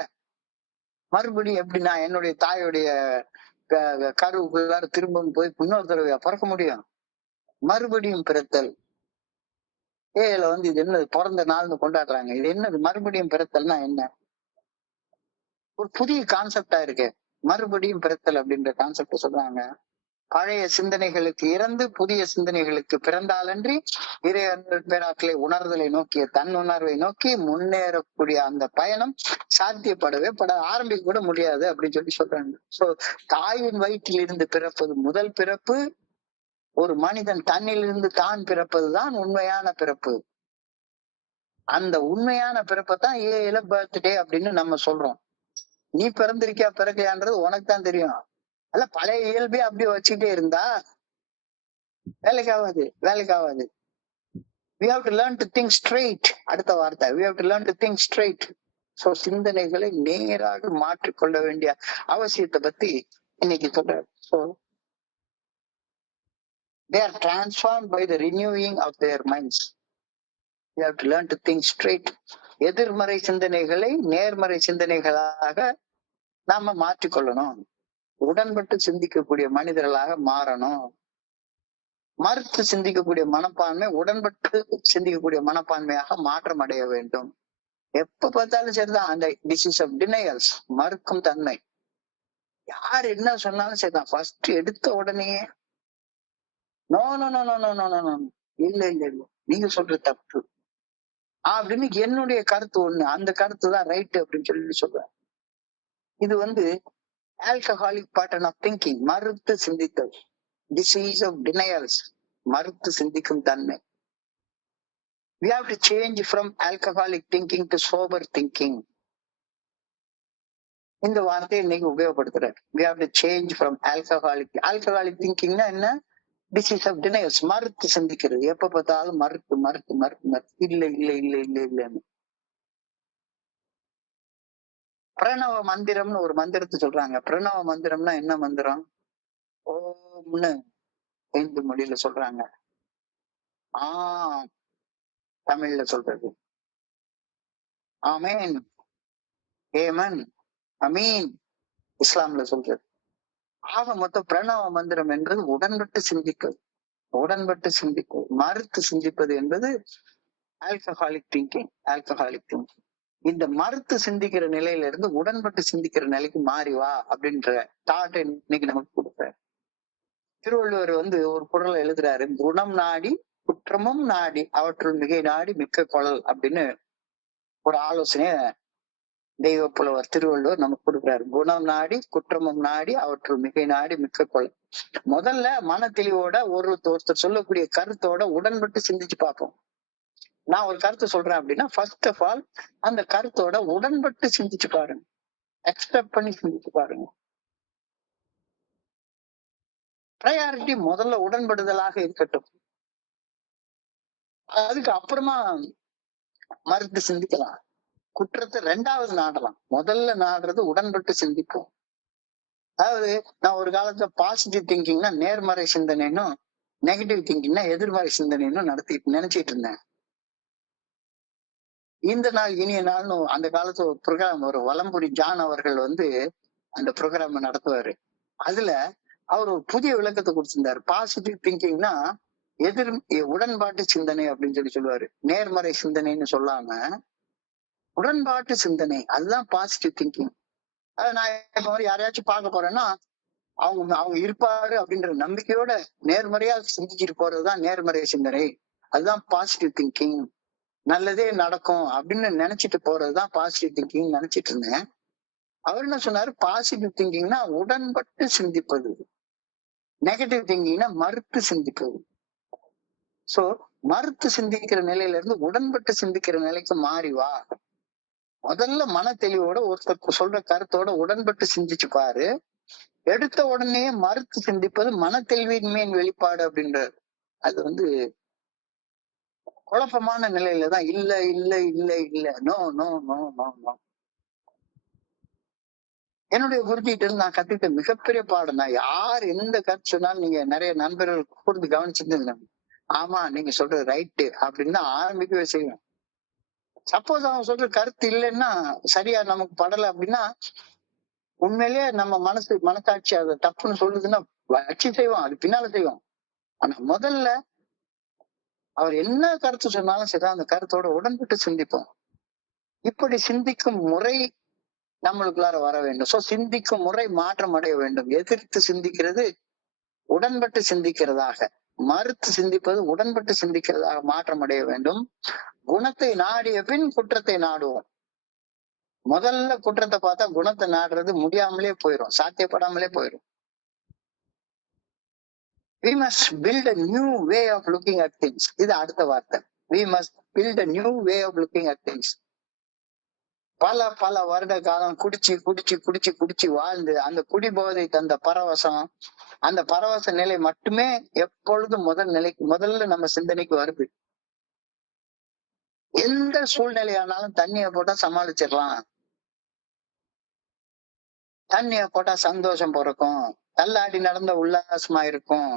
மறுபடியும் எப்படி நான் என்னுடைய தாயுடைய கருவுக்குள்ளார திரும்ப போய் இன்னொரு தடவையா பிறக்க முடியும்? மறுபடியும் பிறத்தல் ஏல இது என்னது, பிறந்த நாள்னு கொண்டாடுறாங்க. இது என்னது மறுபடியும் பிறத்தல்னா என்ன? ஒரு புதிய கான்செப்டா இருக்கு மறுபடியும் பிறத்தல் அப்படின்ற கான்செப்ட் சொல்றாங்க. பழைய சிந்தனைகளுக்கு இறந்து புதிய சிந்தனைகளுக்கு பிறந்தாலன்றி இறையருள் பேராற்றலை உணர்தலை நோக்கிய தன்னுணர்வை நோக்கி முன்னேறக்கூடிய அந்த பயணம் சாத்தியப்படவே ஆரம்பிக்க கூட முடியாது அப்படின்னு சொல்றாங்க. சோ தாயின் வயிற்றில் இருந்து பிறப்பது முதல் பிறப்பு. ஒரு மனிதன் தன்னிலிருந்து தான் பிறப்பதுதான் உண்மையான பிறப்பு. அந்த உண்மையான பிறப்பை தான் ஏல பர்த்டே அப்படின்னு நம்ம சொல்றோம். நீ பிறந்திருக்கியா பிறக்கலையான்றது உனக்கு தான் தெரியும். அல்ல பழைய இயல்பே அப்படி வச்சுக்கிட்டே இருந்தா வேலைக்காகாது. We have to learn to think straight. அடுத்த வார்த்தை, we have to learn to think straight. So சிந்தனைகளை நேராக மாற்றிக்கொள்ள வேண்டிய அவசியத்தை பத்தி இன்னைக்கு சொல்றாரு. So they are transformed by the renewing of their minds. We have to learn to think straight. எதிர்மறை சிந்தனைகளை நேர்மறை சிந்தனைகளாக நாம மாற்றிக்கொள்ளணும். உடன்பட்டு சிந்திக்கக்கூடிய மனிதர்களாக மாறணும். மறுத்து சிந்திக்கக்கூடிய மனப்பான்மை உடன்பட்டு சிந்திக்கக்கூடிய மனப்பான்மையாக மாற்றம் அடைய வேண்டும். எப்ப பார்த்தாலும் சரிதான் அந்த டிசீஸ் ஆஃப் டினையல்ஸ், மறுக்கும் தன்மை. யார் என்ன சொன்னாலும் சரிதான், ஃபர்ஸ்ட் எடுத்த உடனே no no no no no no no இல்ல நீங்க சொல்ற தப்பு அப்படின்னு என்னுடைய கருத்து ஒண்ணு, அந்த கருத்து தான் ரைட் அப்படின்னு சொல்றேன். இது alcoholic pattern of thinking, மறுத்து சிந்தித்தல், disease of denials, மறுத்து சிந்திக்கும் தன்மை. We have to change from alcoholic thinking to sober thinking. இந்த வார்த்தையை இன்னைக்கு உபயோகப்படுத்துறாரு. We have to change from alcoholic thinking என்ன? disease of denials, மறுத்து சிந்திக்கிறது. எப்ப பார்த்தாலும் மறுத்து இல்ல. பிரணவ மந்திரம்னு ஒரு மந்திரத்தை சொல்றாங்க. பிரணவ மந்திரம்னா என்ன மந்திரம்? ஓம்னு 5 மொழியில சொல்றாங்க. தமிழ்ல சொல்றது ஆமேன், ஏமன், அமீன் இஸ்லாம்ல சொல்றது. ஆக மொத்தம் பிரணவ மந்திரம் என்பது உடன்பட்டு சிந்திப்பது. மறுத்து சிந்திப்பது என்பது ஆல்கஹாலிக் திங்கிங். இந்த மறுத்து சிந்திக்கிற நிலையில இருந்து உடன்பட்டு சிந்திக்கிற நிலைக்கு மாறி வா அப்படின்ற தாட் இன்னைக்கு நமக்கு கொடுப்பாரு. திருவள்ளுவர் ஒரு குறளை எழுதுறாரு, குணம் நாடி குற்றமும் நாடி அவற்றுள் மிகை நாடி மிக்க கொளல் அப்படின்னு ஒரு ஆலோசனைய தெய்வ புலவர் திருவள்ளுவர் நமக்கு கொடுக்குறாரு. குணம் நாடி குற்றமும் நாடி அவற்றுள் மிகை நாடி மிக்க கொளல். முதல்ல மன தெளிவோட ஒருத்தர் சொல்லக்கூடிய கருத்தோட உடன்பட்டு சிந்திச்சு பார்ப்போம். நான் ஒரு கருத்து சொல்றேன் அப்படின்னா ஃபர்ஸ்ட் ஆஃப் ஆல் அந்த கருத்தோட உடன்பட்டு சிந்திச்சு பாருங்க, அக்செப்ட் பண்ணி சிந்திச்சு பாருங்க. ப்ரையாரிட்டி முதல்ல உடன்படுதலாக இருக்கட்டும். அதுக்கு அப்புறமா மறுத்து சிந்திக்கலாம். குற்றத்தை ரெண்டாவது நாடலாம். முதல்ல நாடுறது உடன்பட்டு சிந்திப்போம். அதாவது நான் ஒரு காலத்துல பாசிட்டிவ் திங்கிங்னா நேர்மறை சிந்தனைன்னும், நெகட்டிவ் திங்கிங்னா எதிர்மறை சிந்தனைன்னு நினைச்சிட்டு இருந்தேன். இந்த நாள் இனிய நாள்னு அந்த காலத்துல ஒரு ப்ரோக்ராம், ஒரு வலம்புரி ஜான் அவர்கள் அந்த ப்ரோக்ராம் நடத்துவாரு. அதுல அவர் ஒரு புதிய விளக்கத்தை கொடுத்திருந்தாரு. பாசிட்டிவ் திங்கிங்னா உடன்பாட்டு சிந்தனை அப்படின்னு சொல்லுவாரு. நேர்மறை சிந்தனைன்னு சொல்லாம உடன்பாட்டு சிந்தனை, அதுதான் பாசிட்டிவ் திங்கிங். நான் இப்ப யாரையாச்சும் பார்க்க போறேன்னா அவங்க இருப்பாரு அப்படின்ற நம்பிக்கையோட நேர்மறையா சிந்திச்சுட்டு போறதுதான் நேர்மறை சிந்தனை. அதுதான் பாசிட்டிவ் திங்கிங். நல்லதே நடக்கும் அப்படின்னு நினைச்சிட்டு போறதுதான் பாசிட்டிவ் திங்கிங் நினைச்சிட்டு இருந்தேன். அவர் என்ன சொன்னாரு, பாசிட்டிவ் திங்கிங்னா உடன்பட்டு சிந்திப்பது, நெகட்டிவ் திங்கிங்னா மறுத்து சிந்திப்பது. சோ மறுத்து சிந்திக்கிற நிலையில இருந்து உடன்பட்டு சிந்திக்கிற நிலைக்கு மாறி வா. முதல்ல மன தெளிவோட ஒருத்தர் சொல்ற கருத்தோட உடன்பட்டு சிந்திச்சு பாரு. எடுத்த உடனே மறுத்து சிந்திப்பது மன தெளிவின்மையின் வெளிப்பாடு அப்படின்றாரு. அது குழப்பமான நிலையில தான். இல்ல இல்ல இல்ல இல்ல, no no no no no. என்னுடைய குருஜிட்ட இருந்து நான் கத்துக்கிட்ட மிகப்பெரிய பாடம் தான். யார் எந்த கருத்து சொன்னாலும் நீங்க நிறைய நண்பர்கள் கூர்ந்து கவனிச்சிருந்தீங்க, ஆமா நீங்க சொல்றது ரைட்டு அப்படின்னு தான் ஆரம்பிக்கவே செய்வேன். சப்போஸ் அவன் சொல்ற கருத்து இல்லைன்னா, சரியா நமக்கு படல அப்படின்னா, உண்மையிலேயே நம்ம மனசாட்சி அதை தப்புன்னு சொல்லுதுன்னா வச்சு செய்வோம், அது பின்னால செய்வோம். ஆனா முதல்ல அவர் என்ன கருத்து சொன்னாலும் சரி, அந்த கருத்தோட உடன்பட்டு சிந்திப்போம். இப்படி சிந்திக்கும் முறை நம்மளுக்குள்ளார வர வேண்டும். சோ சிந்திக்கும் முறை மாற்றம் அடைய வேண்டும். எதிர்த்து சிந்திக்கிறது உடன்பட்டு சிந்திக்கிறதாக, மறுத்து சிந்திப்பது உடன்பட்டு சிந்திக்கிறதாக மாற்றம் அடைய வேண்டும். குணத்தை நாடிய பின் குற்றத்தை நாடுவோம். முதல்ல குற்றத்தை பார்த்தா குணத்தை நாடுறது முடியாமலே போயிடும், சாத்தியப்படாமலே போயிடும். We must build a new way of looking at things. இது அடுத்த வார்த்தை. We must build a new way of looking at things. பல வருட காலம் குடிச்சு குடிச்சு குடிச்சு குடிச்சு வாழ்ந்து அந்த குடிபோதை தந்த பரவசம், அந்த பரவச நிலை மட்டுமே எப்பொழுதும் முதல்ல நம்ம சிந்தனைக்கு வருது. எந்த சூழ்நிலையானாலும் தண்ணிய போட்டா சமாளிச்சிடலாம், தண்ணிய போட்டா சந்தோஷம் பிறக்கும், தள்ளாடி நடந்த உல்லாசமா இருக்கும்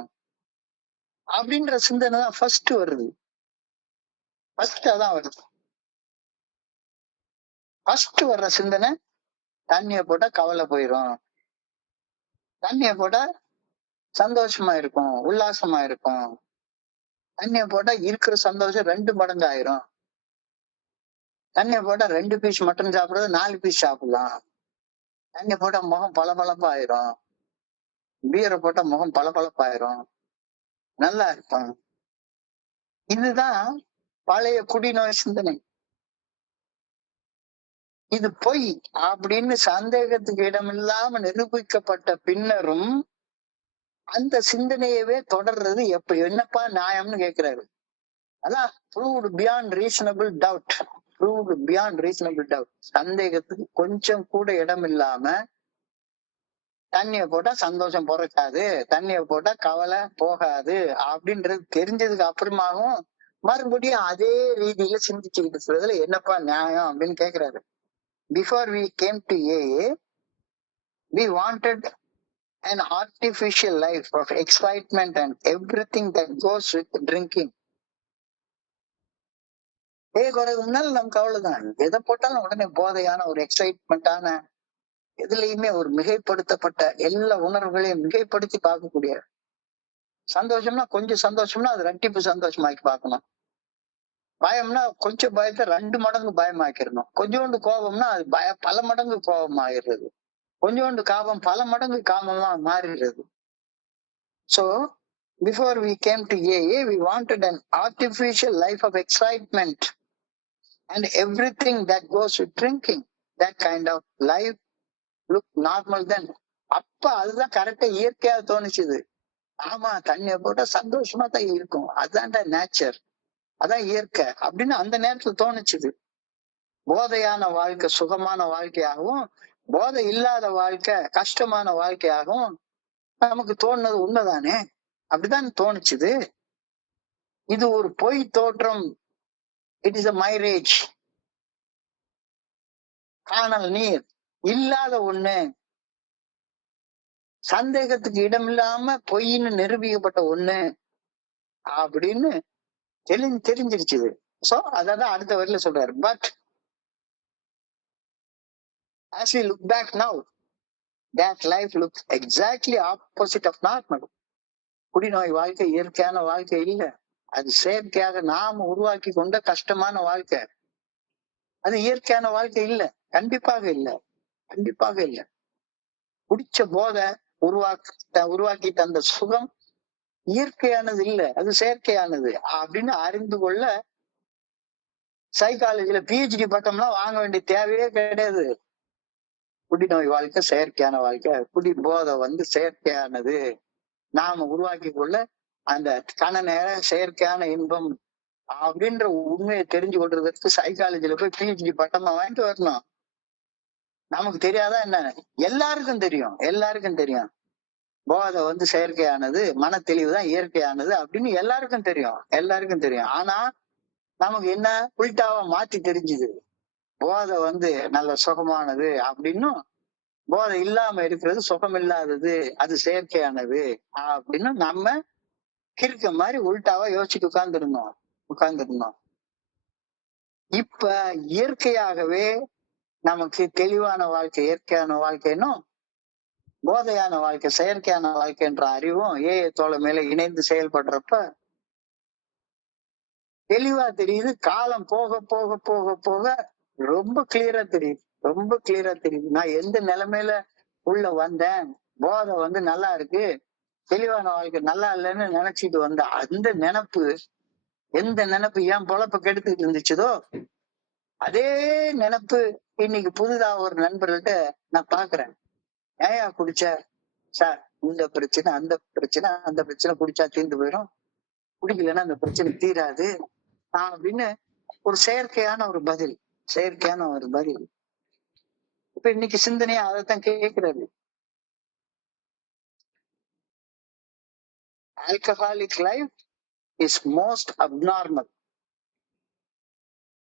அப்படின்ற சிந்தனை தான் ஃபர்ஸ்ட் வருது. ஃபர்ஸ்ட் அதான் வருது. ஃபர்ஸ்ட் வர்ற சிந்தனை தண்ணிய போட்டா கவலை போயிரும், தண்ணிய போட்டா சந்தோஷமா இருக்கும், உல்லாசமா இருக்கும், தண்ணிய போட்டா இருக்கிற சந்தோஷம் 2 மடங்கு ஆயிரும், தண்ணிய போட்டா 2 பீஸ் மட்டன் சாப்பிடுறது 4 பீஸ் சாப்பிடலாம், தண்ணிய போட்டா முகம் பளபளப்பா ஆயிரும், பீரை போட்டா முகம் பளபளப்பாயிரும், நல்லா இருக்கும். இதுதான் பழைய குடிநோய் சிந்தனை. இது பொய் அப்படின்னு சந்தேகத்துக்கு இடமில்லாம நிரூபிக்கப்பட்ட பின்னரும் அந்த சிந்தனையவே தொடர்றது என்னப்பா நியாயம்னு கேட்கிறாரு. அதான் proved beyond reasonable doubt. Proved beyond reasonable doubt. சந்தேகத்துக்கு கொஞ்சம் கூட இடம் இல்லாம தண்ணிய போட்டா சந்தோஷம் பிறக்காது, தண்ணிய போட்டா கவலை போகாது அப்படின்றது தெரிஞ்சதுக்கு அப்புறமாவும் மறுபடியும் அதே ரீதியில சிந்திச்சுக்கிட்டு சொல்றதுல என்னப்பா நியாயம் அப்படின்னு கேட்கிறாரு. Before we came to AA, we wanted an artificial life of excitement and everything that goes with drinking. முன்னால நமக்கு அவ்வளவுதான், எதை போட்டாலும் உடனே போதையான ஒரு எக்ஸைட்மெண்டான, எதுலையுமே ஒரு மிகைப்படுத்தப்பட்ட எல்லா உணர்வுகளையும் மிகைப்படுத்தி பார்க்கக்கூடிய சந்தோஷம்னா, கொஞ்சம் சந்தோஷம்னா அது ரெட்டிப்பு சந்தோஷமாக்கி பார்க்கணும். பயம்னா கொஞ்சம் பயத்தை 2 மடங்கு பயமாக்கிடணும். கொஞ்சோண்டு கோபம்னா அது பல மடங்கு கோபம் ஆயிடுறது. கொஞ்சோண்டு காபம் பல மடங்கு காமமா மாறிடுறது. So before we came to AA, we wanted an artificial life of excitement and everything that goes with drinking. That kind of life looked normal then. அப்ப அதுதான் கரெக்டா இயற்கையா தோணுச்சுது. ஆமா, தண்ணிய போட்டா சந்தோஷமா தான் இருக்கும், அதான்டா நேச்சர், அதான் இயற்கை அப்படின்னு அந்த நேரத்துல தோணுச்சுது. போதையான வாழ்க்கை சுகமான வாழ்க்கையாகவும், போதை இல்லாத வாழ்க்கை கஷ்டமான வாழ்க்கையாகவும் நமக்கு தோணுனது உண்மைதானே? அப்படிதான் தோணுச்சுது. இது ஒரு பொய் தோற்றம். It is a mirage. காணல் நீர் இல்லாத ஒண்ணு, சந்தேகத்துக்கு இடமில்லாம பொய்ன்னு நிரூபிக்கப்பட்ட ஒண்ணு அப்படின்னு தெரிஞ்சிருச்சு. சோ அதான் அடுத்த வரியில சொல்றாரு. But as we look back now, that life looks exactly opposite of normal. குடிநோய் வாழ்க்கை இயற்கையான வாழ்க்கை இல்ல, அது செயற்கையாக நாம் உருவாக்கி கொண்ட கஷ்டமான வாழ்க்கை. அது இயற்கையான வாழ்க்கை இல்ல, கண்டிப்பாக இல்ல, கண்டிப்பாக இல்ல. குடிச்ச போதை உருவாக்கி தந்த சுகம் இயற்கையானது இல்ல, அது செயற்கையானது அப்படின்னு அறிந்து கொள்ள சைக்காலஜில PhD பட்டம்லாம் வாங்க வேண்டிய தேவையே கிடையாது. குடிநோய் வாழ்க்கை செயற்கையான வாழ்க்கை, குடி போதை செயற்கையானது, நாம உருவாக்கி கொள்ள அந்த கன நேர செயற்கையான இன்பம் அப்படின்ற உண்மையை தெரிஞ்சு கொள்றதுக்கு சைக்காலஜில போய் PhD பட்டமா வாங்கிட்டு வரணும். நமக்கு தெரியாதா என்ன? எல்லாருக்கும் தெரியும், எல்லாருக்கும் தெரியும். போதை செயற்கையானது, மன தெளிவுதான் இயற்கையானது அப்படின்னு எல்லாருக்கும் தெரியும், எல்லாருக்கும் தெரியும். ஆனா நமக்கு என்ன உள்டாவா மாத்தி தெரிஞ்சுது. போதை நல்ல சுகமானது அப்படின்னும், போதை இல்லாம இருக்கிறது சுகம் இல்லாதது, அது செயற்கையானது அப்படின்னு நம்ம கிறுக்க மாதிரி உள்டாவா யோசிச்சுட்டு உட்கார்ந்துருந்தோம். இப்ப இயற்கையாகவே நமக்கு தெளிவான வாழ்க்கை இயற்கையான வாழ்க்கைன்னும், போதையான வாழ்க்கை செயற்கையான வாழ்க்கைன்ற அறிவும் தோழமையில இணைந்து செயல்படுறப்ப தெளிவா தெரியுது. காலம் போக போக போக போக ரொம்ப கிளியரா தெரியுது, ரொம்ப கிளியரா தெரியுது. நான் எந்த நிலைமையில உள்ள வந்தேன், போதை நல்லா இருக்கு, தெளிவான வாழ்க்கை நல்லா இல்லைன்னு நினைச்சிட்டு வந்த அந்த நினைப்பு, எந்த நினைப்பு என் பொழப்ப கெடுத்துக்கிட்டு இருந்துச்சதோ அதே நினைப்பு இன்னைக்கு புதுதா ஒரு நண்பர்கள்ட்ட நான் பாக்குறேன். ஏயா குடிச்ச? சார் இந்த பிரச்சனை அந்த பிரச்சனை அந்த பிரச்சனை, குடிச்சா தீர்ந்து போயிடும், குடிக்கலன்னா அந்த பிரச்சனை தீராது அப்படின்னு ஒரு செயற்கையான ஒரு பதில், செயற்கையான ஒரு பதில். இப்ப இன்னைக்கு சிந்தனையா அதைத்தான் கேட்கிறாரு. Alcoholic life is most abnormal.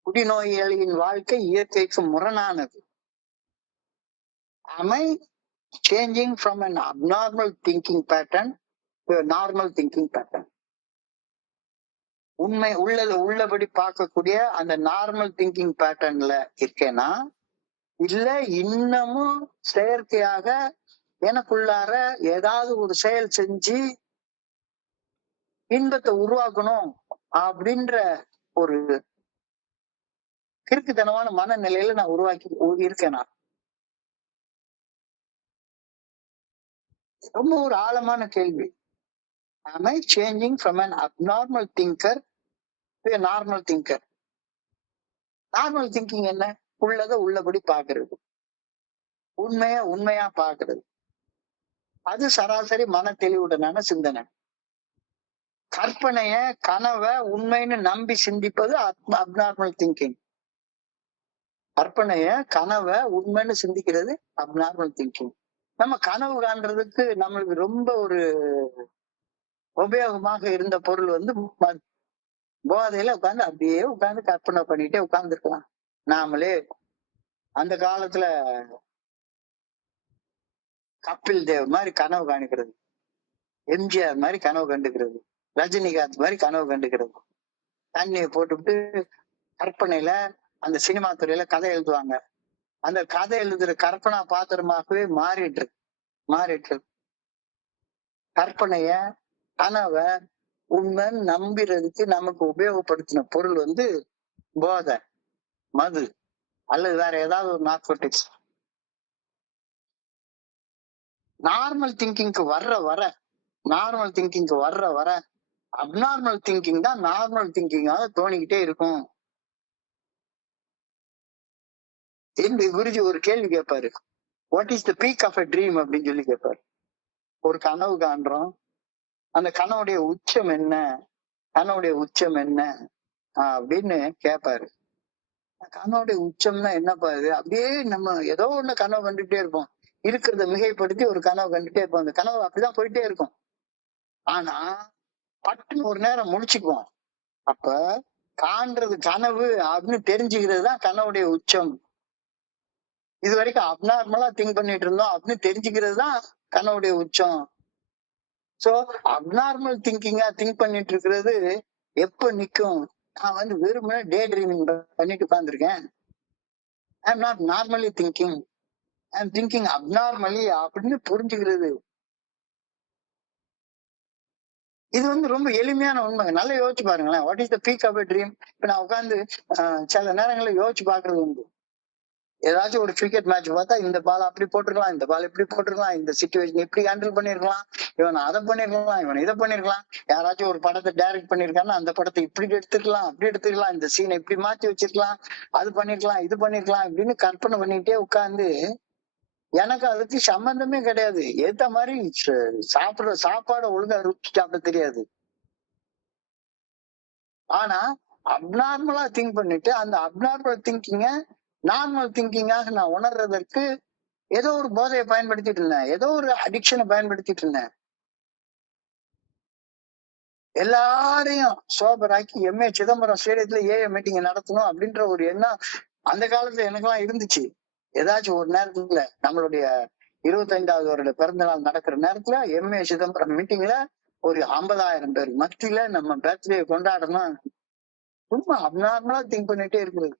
குடிநோயாளியின் வாழ்க்கை இயற்கைக்கு முரணானது. Am I changing from an abnormal thinking pattern to a normal thinking pattern? உண்மை உள்ளபடி பார்க்கக்கூடிய அந்த நார்மல் திங்கிங் பேட்டர்ன்ல இருக்கேனா, இல்ல இன்னமும் செயற்கையாக எனக்குள்ளார ஏதாவது ஒரு செயல் செஞ்சு இன்பத்தை உருவாக்கணும் அப்படின்ற ஒரு கிறுக்குத்தனமான மனநிலையில நான் இருக்கேனா? ரொம்ப ஒரு ஆழமான கேள்வி. Am I changing from an abnormal thinker to a normal thinker? Normal thinking என்ன? உள்ளத உள்ளபடி பாக்குறது, உண்மையா பாக்குறது, அது சராசரி மன தெளிவுடனான சிந்தனை. கற்பனைய கனவை உண்மைன்னு நம்பி சிந்திப்பது அப்நார்மல் திங்கிங். கற்பனைய கனவை உண்மைன்னு சிந்திக்கிறது அப்நார்மல் திங்கிங். நம்ம கனவு காண்றதுக்கு நம்மளுக்கு ரொம்ப ஒரு உபயோகமாக இருந்த பொருள் போதையில அப்படியே உட்கார்ந்து கற்பனை பண்ணிட்டே உட்கார்ந்துருக்கலாம். நாமளே அந்த காலத்துல கபில் தேவ் மாதிரி கனவு காணிக்கிறது, MGR மாதிரி கனவு கண்டுக்கிறது, ரஜினிகாந்த் மாதிரி கனவு கண்டுக்கிறது, தண்ணியை போட்டுவிட்டு கற்பனையில அந்த சினிமா துறையில கதை எழுதுவாங்க. அந்த கதை எழுதுற கற்பனா பாத்திரமாகவே மாறிட்டு கற்பனைய கனவை உண்மைன்னு நம்புறதுக்கு நமக்கு உபயோகப்படுத்தின பொருள் போதை, மது அல்லது வேற ஏதாவது ஒரு நார்கோட்டிக்ஸ். நார்மல் திங்கிங்க்கு வர்ற வர அப்நார்மல் திங்கிங் தான் நார்மல் திங்கிங்காக தோணிக்கிட்டே இருக்கும். குருஜி ஒரு கேள்வி கேட்பாரு, what is the peak of a dream அப்படின்னு சொல்லி கேட்பாரு. ஒரு கனவு காண்றோம், அந்த கனவுடைய உச்சம் என்ன, கனவுடைய உச்சம் என்ன அப்படின்னு கேட்பாரு. கனவுடைய உச்சம்னா என்னப்பா இது? அப்படியே நம்ம ஏதோ ஒண்ணு கனவு கண்டுட்டே இருப்போம். இருக்கிறத மிகைப்படுத்தி ஒரு கனவு கண்டுட்டே இருப்போம். அந்த கனவு அப்படிதான் போயிட்டே இருக்கும். ஆனா பட்டுன்னு ஒரு நேரம் முழிச்சுக்குவோம். அப்ப காண்றது கனவு அப்படின்னு தெரிஞ்சுக்கிறது தான் கனவுடைய உச்சம். இது வரைக்கும் அப்நார்மலா திங்க் பண்ணிட்டு இருந்தோம் அப்படின்னு தெரிஞ்சுக்கிறது தான் கனவுடைய உச்சம். சோ அப்நார்மல் திங்கிங்கா திங்க் பண்ணிட்டு இருக்கிறது எப்ப நிக்கும்? நான் வந்து வெறுமனே டே ட்ரீமிங் பண்ணிட்டு உட்கார்ந்துருக்கேன். I am not normally thinking, I am thinking abnormally அப்படின்னு புரிஞ்சுக்கிறது. இது வந்து ரொம்ப எளிமையான உண்மை. நல்லா யோசிச்சு பாருங்களேன். What is the peak of a dream? இப்ப நான் உட்காந்து சில நேரங்களில் யோசிச்சு பாக்குறது உண்டு. ஏதாச்சும் ஒரு கிரிக்கெட் மேட்ச் பார்த்தா இந்த பால் அப்படி போட்டிருக்கலாம், இந்த பால் இப்படி போட்டிருக்கலாம், இந்த சிச்சுவேஷன் இப்படி ஹேண்டில் பண்ணிருக்கலாம், இவன் அதை பண்ணிருக்கலாம், இவன் இதை பண்ணிருக்கலாம். யாராச்சும் ஒரு படத்தை டைரக்ட் பண்ணிருக்காங்கன்னா அந்த படத்தை இப்படி எடுத்துக்கலாம், அப்படி எடுத்துக்கலாம், இந்த சீனை இப்படி மாத்தி வச்சிருக்கலாம், அது பண்ணிருக்கலாம், இது பண்ணிருக்கலாம் இப்படின்னு கற்பனை பண்ணிட்டே உட்கார்ந்து எனக்கு அதுக்கு சம்பந்தமே கிடையாது. ஏத்த மாதிரி சாப்பிடுற சாப்பாடை ஒழுங்கா ருச்சி சாப்பிட தெரியாது. ஆனா அப்நார்மலா திங்க் பண்ணிட்டு அந்த அப்நார்மல் திங்கிங்க நார்மல் திங்கிங்காக நான் உணர்றதற்கு ஏதோ ஒரு போதையை பயன்படுத்திட்டு இருந்தேன், ஏதோ ஒரு அடிக்ஷனை பயன்படுத்திட்டு இருந்தேன். எல்லாரையும் சோபராக்கி எம்ஏ சிதம்பரம் ஸ்டேடியத்துல ஏஏ மீட்டிங் நடத்தணும் அப்படின்ற ஒரு எண்ணம் அந்த காலத்துல எனக்கெல்லாம் இருந்துச்சு. ஏதாச்சும் ஒரு நேரத்துல நம்மளுடைய 25வது வருட பிறந்த நாள் நடக்கிற நேரத்துல எம்ஏ சிதம்பரம் மீட்டிங்ல ஒரு 50,000 பேர் மத்தியில நம்ம பர்த்டே கொண்டாடணும். சும்மா அப்நார்மலா திங்க் பண்ணிட்டே இருக்கிறது.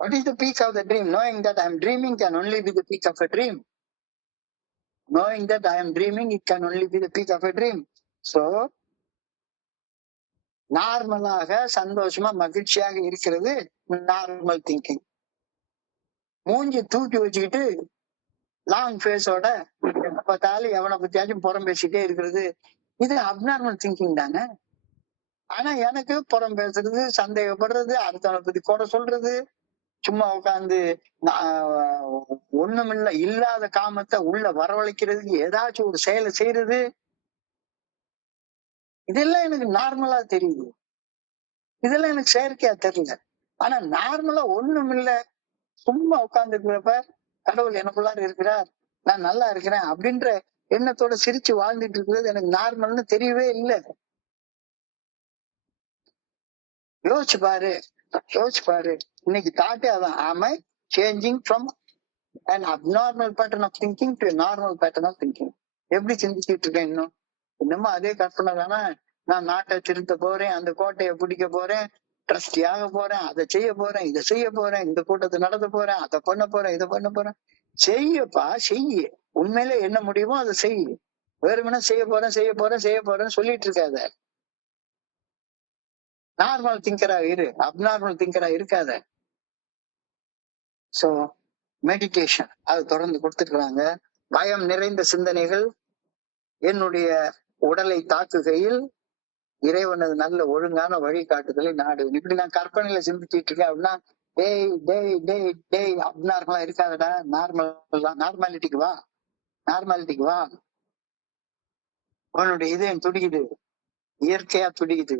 What is the peak of the dream? Knowing that I am dreaming can only be the peak of a dream. Knowing that I am dreaming, it can only be the peak of a dream. So, நார்மலாக சந்தோஷமா மகிழ்ச்சியாக இருக்கிறது normal thinking. மூஞ்சி தூக்கி வச்சுக்கிட்டு long ஃபேஸோட பார்த்தாலும் எவனை பத்தியாச்சும் புறம் பேசிட்டே இருக்கிறது இது அப்நார்மல் திங்கிங் தானே. ஆனா எனக்கு புறம் பேசுறது, சந்தேகப்படுறது, அடுத்தவனை பத்தி குறை சொல்றது, சும்மா உட்காந்து ஒண்ணுமில்ல இல்லாத காமத்தை உள்ள வரவழைக்கிறதுக்கு ஏதாச்சும் ஒரு செயலை செய்யறது, இதெல்லாம் எனக்கு நார்மலா தெரியுது. இதெல்லாம் எனக்கு செயற்கையா தெரியல. ஆனா நார்மலா ஒண்ணுமில்ல சும்மா உட்கார்ந்து இருக்கிறப்ப கடவுள் எனக்குள்ளார இருக்கிறார், நான் நல்லா இருக்கிறேன் அப்படின்ற எண்ணத்தோட சிரிச்சு வாழ்ந்துட்டு இருக்கிறது எனக்கு நார்மல்னு தெரியவே இல்லை. யோசிச்சு பாரு, யோசிச்சு பாரு. இன்னைக்கு தாட்டே அதான். Am I changing from an abnormal pattern of thinking to a normal pattern of thinking? எப்படி சிந்திச்சுட்டு இருக்கேன்? இன்னமும் அதே கற்பனை தானே. நான் நாட்டை திருத்த போறேன், அந்த கோட்டையை பிடிக்க போறேன், ட்ரஸ்டி ஆக போறேன், அதை செய்ய போறேன், இதை செய்ய போறேன், இந்த கூட்டத்தை நடத்த போறேன், அதை பண்ண போறேன், இதை பண்ண போறேன். செய்யப்பா, செய்ய. உண்மையில என்ன முடியுமோ அதை செய். வேறுமனா செய்ய போறேன் செய்ய போறேன் செய்ய போறேன்னு சொல்லிட்டு இருக்காத. நார்மல் திங்கரா இரு, அப்நார்மல் திங்கரா இருக்காத. சோ மெடிடேஷன் அது தொடர்ந்து கொடுத்துருக்காங்க. பயம் நிறைந்த சிந்தனைகள் என்னுடைய உடலை தாக்குகையில் இறைவனது நல்ல ஒழுங்கான வழிகாட்டுதலை நாடு. இப்படி நான் கற்பனையில சிந்திச்சுட்டு இருக்கேன் அப்படின்னா டேய் டேய் டேய் டேய் அப்நார்மலா இருக்காதடா, நார்மாலிட்டிக்கு வா, நார்மாலிட்டிக்கு வா. உன்னுடைய இதயம் துடிக்குது, இயற்கையா துடிக்குது.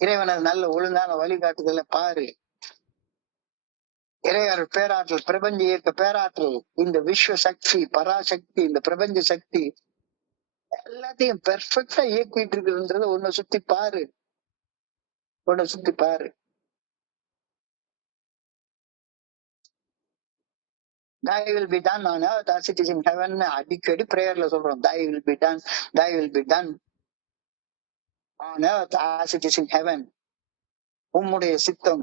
இறைவனது நல்ல ஒழுங்கான வழிகாட்டுதலை பாரு. இறைவர் பேராற்றல், பிரபஞ்ச இயக்க பேராற்றல், இந்த விஸ்வ சக்தி, பராசக்தி, இந்த பிரபஞ்ச சக்தி எல்லாத்தையும் பெர்ஃபெக்டா இயக்கிட்டு இருக்குதுன்றத உன்னை சுத்தி பாரு, உன்னை சுத்தி பாரு. Thy will be done on earth as it is in heaven. அடிக்கடி பிரேயர்ல சொல்றோம். Thy will be done, thy will be done on earth as it is in heaven. உம்முடைய சித்தம்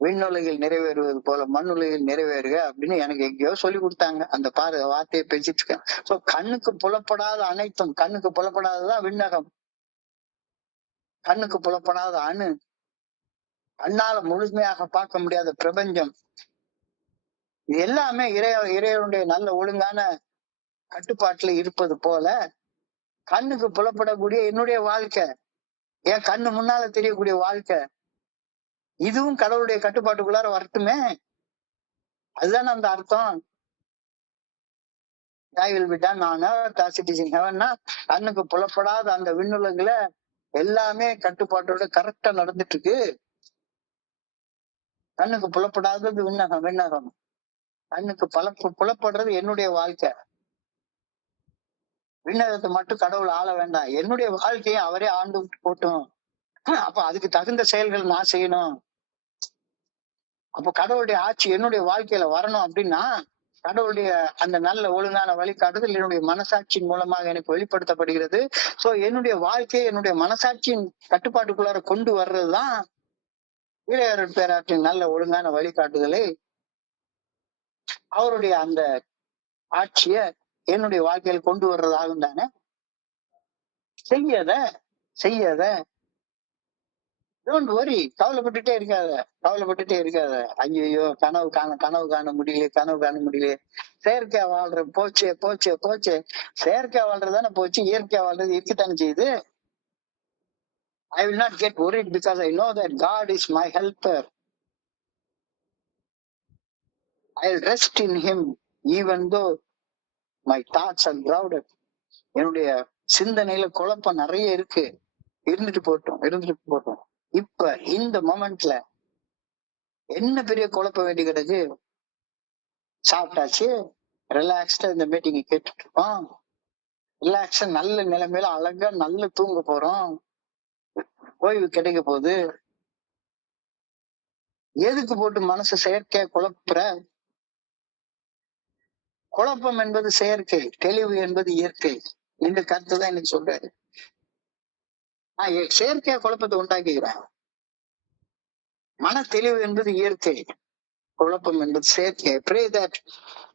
விண்ணுலகில் நிறைவேறுவது போல மண்ணுலகில் நிறைவேறுக அப்படின்னு எனக்கு எங்கேயோ சொல்லி கொடுத்தாங்க. அந்த வார்த்தையை பேசிட்டு இருக்கேன். சோ கண்ணுக்கு புலப்படாத அனைத்தும், கண்ணுக்கு புலப்படாததான் விண்ணகம், கண்ணுக்கு புலப்படாத அணு, கண்ணால முழுமையாக பார்க்க முடியாத பிரபஞ்சம், இது எல்லாமே இறைவனுடைய நல்ல ஒழுங்கான கட்டுப்பாட்டுல இருப்பது போல கண்ணுக்கு புலப்படக்கூடிய என்னுடைய வாழ்க்கை, என் கண்ணு முன்னால தெரியக்கூடிய வாழ்க்கை, இதுவும் கடவுளுடைய கட்டுப்பாட்டுக்குள்ளார வரட்டுமே. அதுதானே அந்த அர்த்தம். thy will be done on earth as it is in heaven னா கண்ணுக்கு புலப்படாத அந்த விண்ணுலகுல எல்லாமே கட்டுப்பாட்டோட கரெக்டா நடந்துட்டு இருக்கு. கண்ணுக்கு புலப்படாதது விண்ணகம். விண்ணகம் கண்ணுக்கு புலப்படுறது என்னுடைய வாழ்க்கை. விண்ணகத்தை மட்டும் கடவுள் ஆள வேண்டாம், என்னுடைய வாழ்க்கையை அவரே ஆண்டு போட்டும். அப்ப அதுக்கு தகுந்த செயல்கள் நான் செய்யணும். அப்ப கடவுளுடைய ஆட்சி என்னுடைய வாழ்க்கையில வரணும் அப்படின்னா கடவுளுடைய அந்த நல்ல ஒழுங்கான வழிகாட்டுதல் என்னுடைய மனசாட்சியின் மூலமாக எனக்கு வெளிப்படுத்தப்படுகிறது. சோ என்னுடைய வாழ்க்கையை என்னுடைய மனசாட்சியின் கட்டுப்பாட்டுக்குள்ளார கொண்டு வர்றதுதான் இறையருட் பேராற்றின் நல்ல ஒழுங்கான வழிகாட்டுதலை, அவருடைய அந்த ஆட்சிய என்னுடைய வாழ்க்கையில் கொண்டு வர்றதாகும் தானே. செய்யாத டோன்ட் வரி, கவலைப்பட்டுட்டே இருக்காத. ஐயோ கனவு காண முடியல. செயற்கையா வாழ்ற போச்சே. செயற்கையா வாழ்றதானே போச்சு, இயற்கையா வாழ்றது இருக்கத்தானே செய்யுது. I will not get worried because I know that God is my helper. I'll rest in him even though my thoughts are crowded. என்னுடைய சிந்தனையில குழப்பம் நிறைய இருக்கு, இருந்துட்டு போட்டோம். இப்ப இந்த மொமெண்ட்ல என்ன பெரிய குழப்ப வேண்டி கிடக்கு? சாப்பிட்டாச்சு, ரிலாக்ஸ்டா இந்த மீட்டிங் கேட்டுட்டு இருக்கோம், ரிலாக்ஸா நல்ல நிலைமையில அழகா நல்ல தூங்க போறோம், ஓய்வு கிடைக்க போகுது. எதுக்கு போட்டு மனசு செயற்கையா குழப்புற? குழப்பம் என்பது செயற்கை, தெளிவு என்பது இயற்கை. இந்த கருத்து தான் எனக்கு சொல்றாரு. நான் செயற்கையா குழப்பத்தை உண்டாக்குகிறேன். மன தெளிவு என்பது இயற்கை, குழப்பம் என்பது செயற்கை. Pray that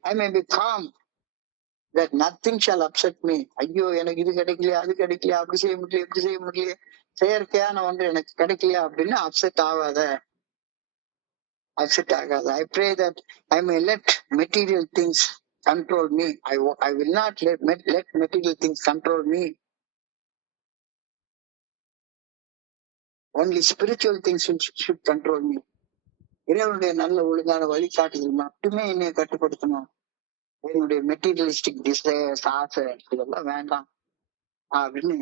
I may be calm, that nothing shall upset me. ஐயோ எனக்கு இது கிடைக்கலையா, அது கிடைக்கலையா, அப்படி செய்ய முடியல, இப்படி செய்ய முடியல, செயற்கையான ஒன்று எனக்கு கிடைக்கலையா அப்படின்னு அப்செட் ஆகாத. I pray that I may let material things control me. I will not let material things control me. Only spiritual things should control me. இறைவனுடைய நல்ல ஒழுங்கான வழிகாட்டுதல் மட்டுமே என்னை கட்டுப்படுத்தணும். என்னுடைய மெட்டீரியலிஸ்டிக் டிசைர்ஸ், ஆசை இதெல்லாம் வேண்டாம் அப்படின்னு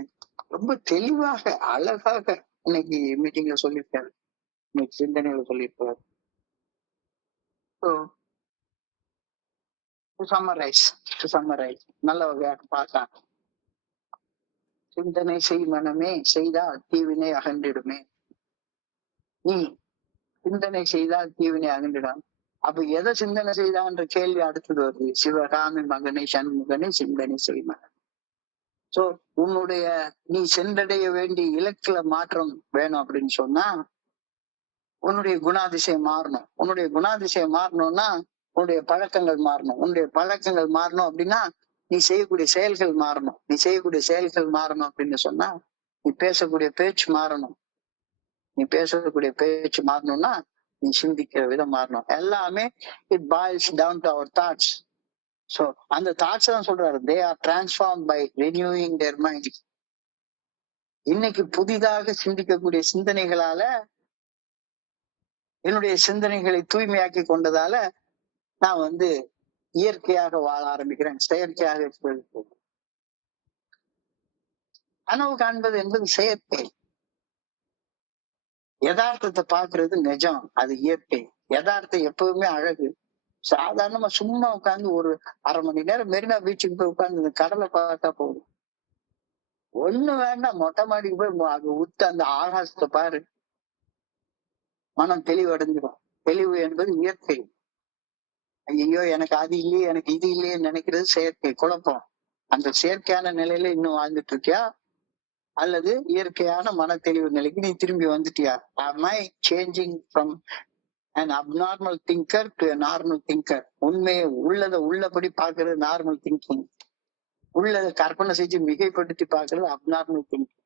ரொம்ப தெளிவாக அழகாக இன்னைக்கு மீட்டிங்ல சொல்லியிருக்காரு, இன்னைக்கு சிந்தனையில சொல்லியிருக்காரு. To summarize நல்ல வகையாக பார்க்கலாம். சிந்தனை செய் மனமே, செய்தால் தீவினை அகன்றிடுமே. நீ சிந்தனை செய்தால் தீவினை அகன்றிடும். அப்ப எதை சிந்தனை செய்தான்ற கேள்வி அடுத்தது வருது. சிவகாமி மகனை சண்முகனை சிந்தனை செய்மகன். சோ உன்னுடைய நீ சென்றடைய வேண்டிய இலக்குல மாற்றம் வேணும் அப்படின்னு சொன்னா உன்னுடைய குணாதிசயம் மாறணும். உன்னுடைய குணாதிசயம் மாறணும்னா உன்னுடைய பழக்கங்கள் மாறணும். உன்னுடைய பழக்கங்கள் மாறணும் அப்படின்னா நீ செய்யக்கூடிய செயல்கள் மாறணும். நீ செய்யக்கூடிய செயல்கள் மாறணும் அப்படின்னு சொன்னா நீ பேசக்கூடிய பேச்சு மாறணும். நீ பேசக்கூடிய பேச்சு மாறணும்னா நீ சிந்திக்கிற விதம் மாறணும். எல்லாமே it boils down to our thoughts. So அந்த தாட்ஸ் தான் சொல்றாரு, they are transform by renewing their mind. இன்னைக்கு புதிதாக சிந்திக்கக்கூடிய சிந்தனைகளால, என்னுடைய சிந்தனைகளை தூய்மையாக்கி கொண்டதால நான் இயற்கையாக வாழ ஆரம்பிக்கிறேன், செயற்கையாக. கனவு காண்பது என்பது செயற்கை. யதார்த்தத்தை பாக்குறது நிஜம், அது இயற்கை. யதார்த்தம் எப்பவுமே அழகு. சாதாரணமா சும்மா உட்காந்து ஒரு அரை மணி நேரம் மெரினா பீச்சுக்கு போய் உட்காந்து இந்த கடலை பார்த்தா போதும். ஒண்ணு வேண்டாம், மொட்டை மாடிக்கு போய் அது உத்து அந்த ஆகாசத்தை பாரு, மனம் தெளிவடைஞ்சிடும். தெளிவு என்பது இயற்கை. ஐயோ எனக்கு அது இல்லையே, எனக்கு இது இல்லையே நினைக்கிறது செயற்கை, குழப்பம். அந்த செயற்கையான நிலையில இன்னும் வாழ்ந்துட்டு இருக்கியா அல்லது இயற்கையான மன தெளிவு நிலைக்கு நீ திரும்பி வந்துட்டியா? Am I changing from an abnormal thinker to a normal thinker? உண்மையை உள்ளபடி பாக்குறது நார்மல் திங்கிங், உள்ளத கற்பனை செஞ்சு மிகைப்படுத்தி பாக்குறது அப்நார்மல் திங்கிங்.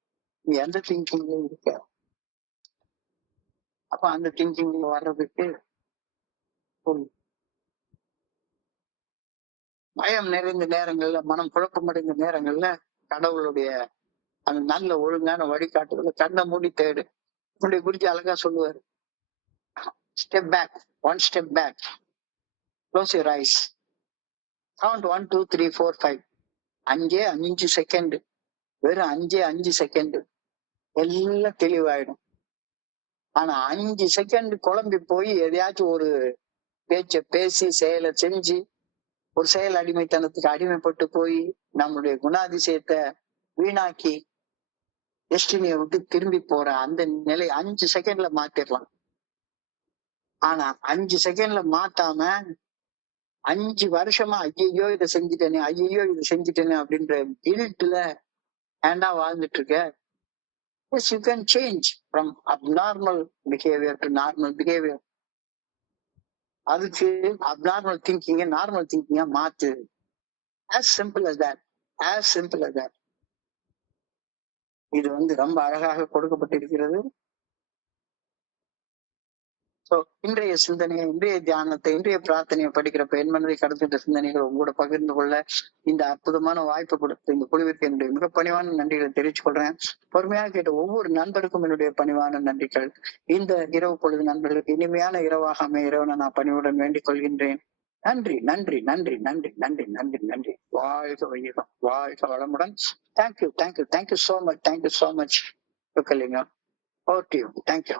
நீ எந்த திங்கிங்ல இருக்க? அப்ப அந்த திங்கிங்ல வர்றதுக்கு பயம் நிறைந்த நேரங்கள்ல, மனம் குழப்பமடைந்த நேரங்கள்ல கடவுளுடைய அந்த நல்ல ஒழுங்கான வழிகாட்டுதல கண்ணை மூடி தேடு. உன்னுடைய குருஜி அழகா சொல்லுவாரு, step back, one step back. Close your eyes. Count 1 2 3 4 5. 5 second, வெறும் 5 செகண்ட் எல்லாம் தெளிவாயிடும். ஆனா 5 செகண்ட் குழம்பி போய் எதையாச்சும் ஒரு பேச்ச பேசி செயலை செஞ்சு ஒரு செயல் அடிமைத்தனத்துக்கு அடிமைப்பட்டு போய் நம்மளுடைய குணாதிசயத்தை வீணாக்கி டெஸ்டினியை விட்டு திரும்பி போற அந்த நிலை 5 செகண்ட்ல மாத்திரலாம். ஆனா 5 செகண்ட்ல மாத்தாம 5 வருஷமா ஐயோ இதை செஞ்சுட்டேனே, ஐயோ இதை செஞ்சுட்டேனே அப்படின்ற கில்ட்ல ஏண்டா வாழ்ந்துட்டு இருக்க. Yes, you can change from abnormal behavior to normal behavior. அதுக்கு abnormal thinking நார்மல் திங்கிங்கா மாத்து. As simple as that. As simple as that. இது ரொம்ப அழகாக கொடுக்கப்பட்டிருக்கிறது. இன்றைய சிந்தனையை, இன்றைய தியானத்தை, இன்றைய பிரார்த்தனையை படிக்கிறப்ப என் மனதை கடத்துகின்ற சிந்தனைகளை உங்களோட பகிர்ந்து கொள்ள இந்த அற்புதமான வாய்ப்பு கொடுத்த இந்த குழுவிற்கு என்னுடைய மிக பணிவான நன்றிகளை தெரிவித்துக் கொள்றேன். பொறுமையாக கேட்ட ஒவ்வொரு நண்பருக்கும் என்னுடைய பணிவான நன்றிகள். இந்த இரவு பொழுது நண்பர்களுக்கு இனிமையான இரவாக அமைய இறைவனை நான் பணிவுடன் வேண்டிக் கொள்கின்றேன். நன்றி நன்றி நன்றி நன்றி நன்றி நன்றி நன்றி. வாழ்க வையகம், வாழ்க வளமுடன். Thank you thank you thank you so much. Thank you so much. Chockalingam. Okay, thank you.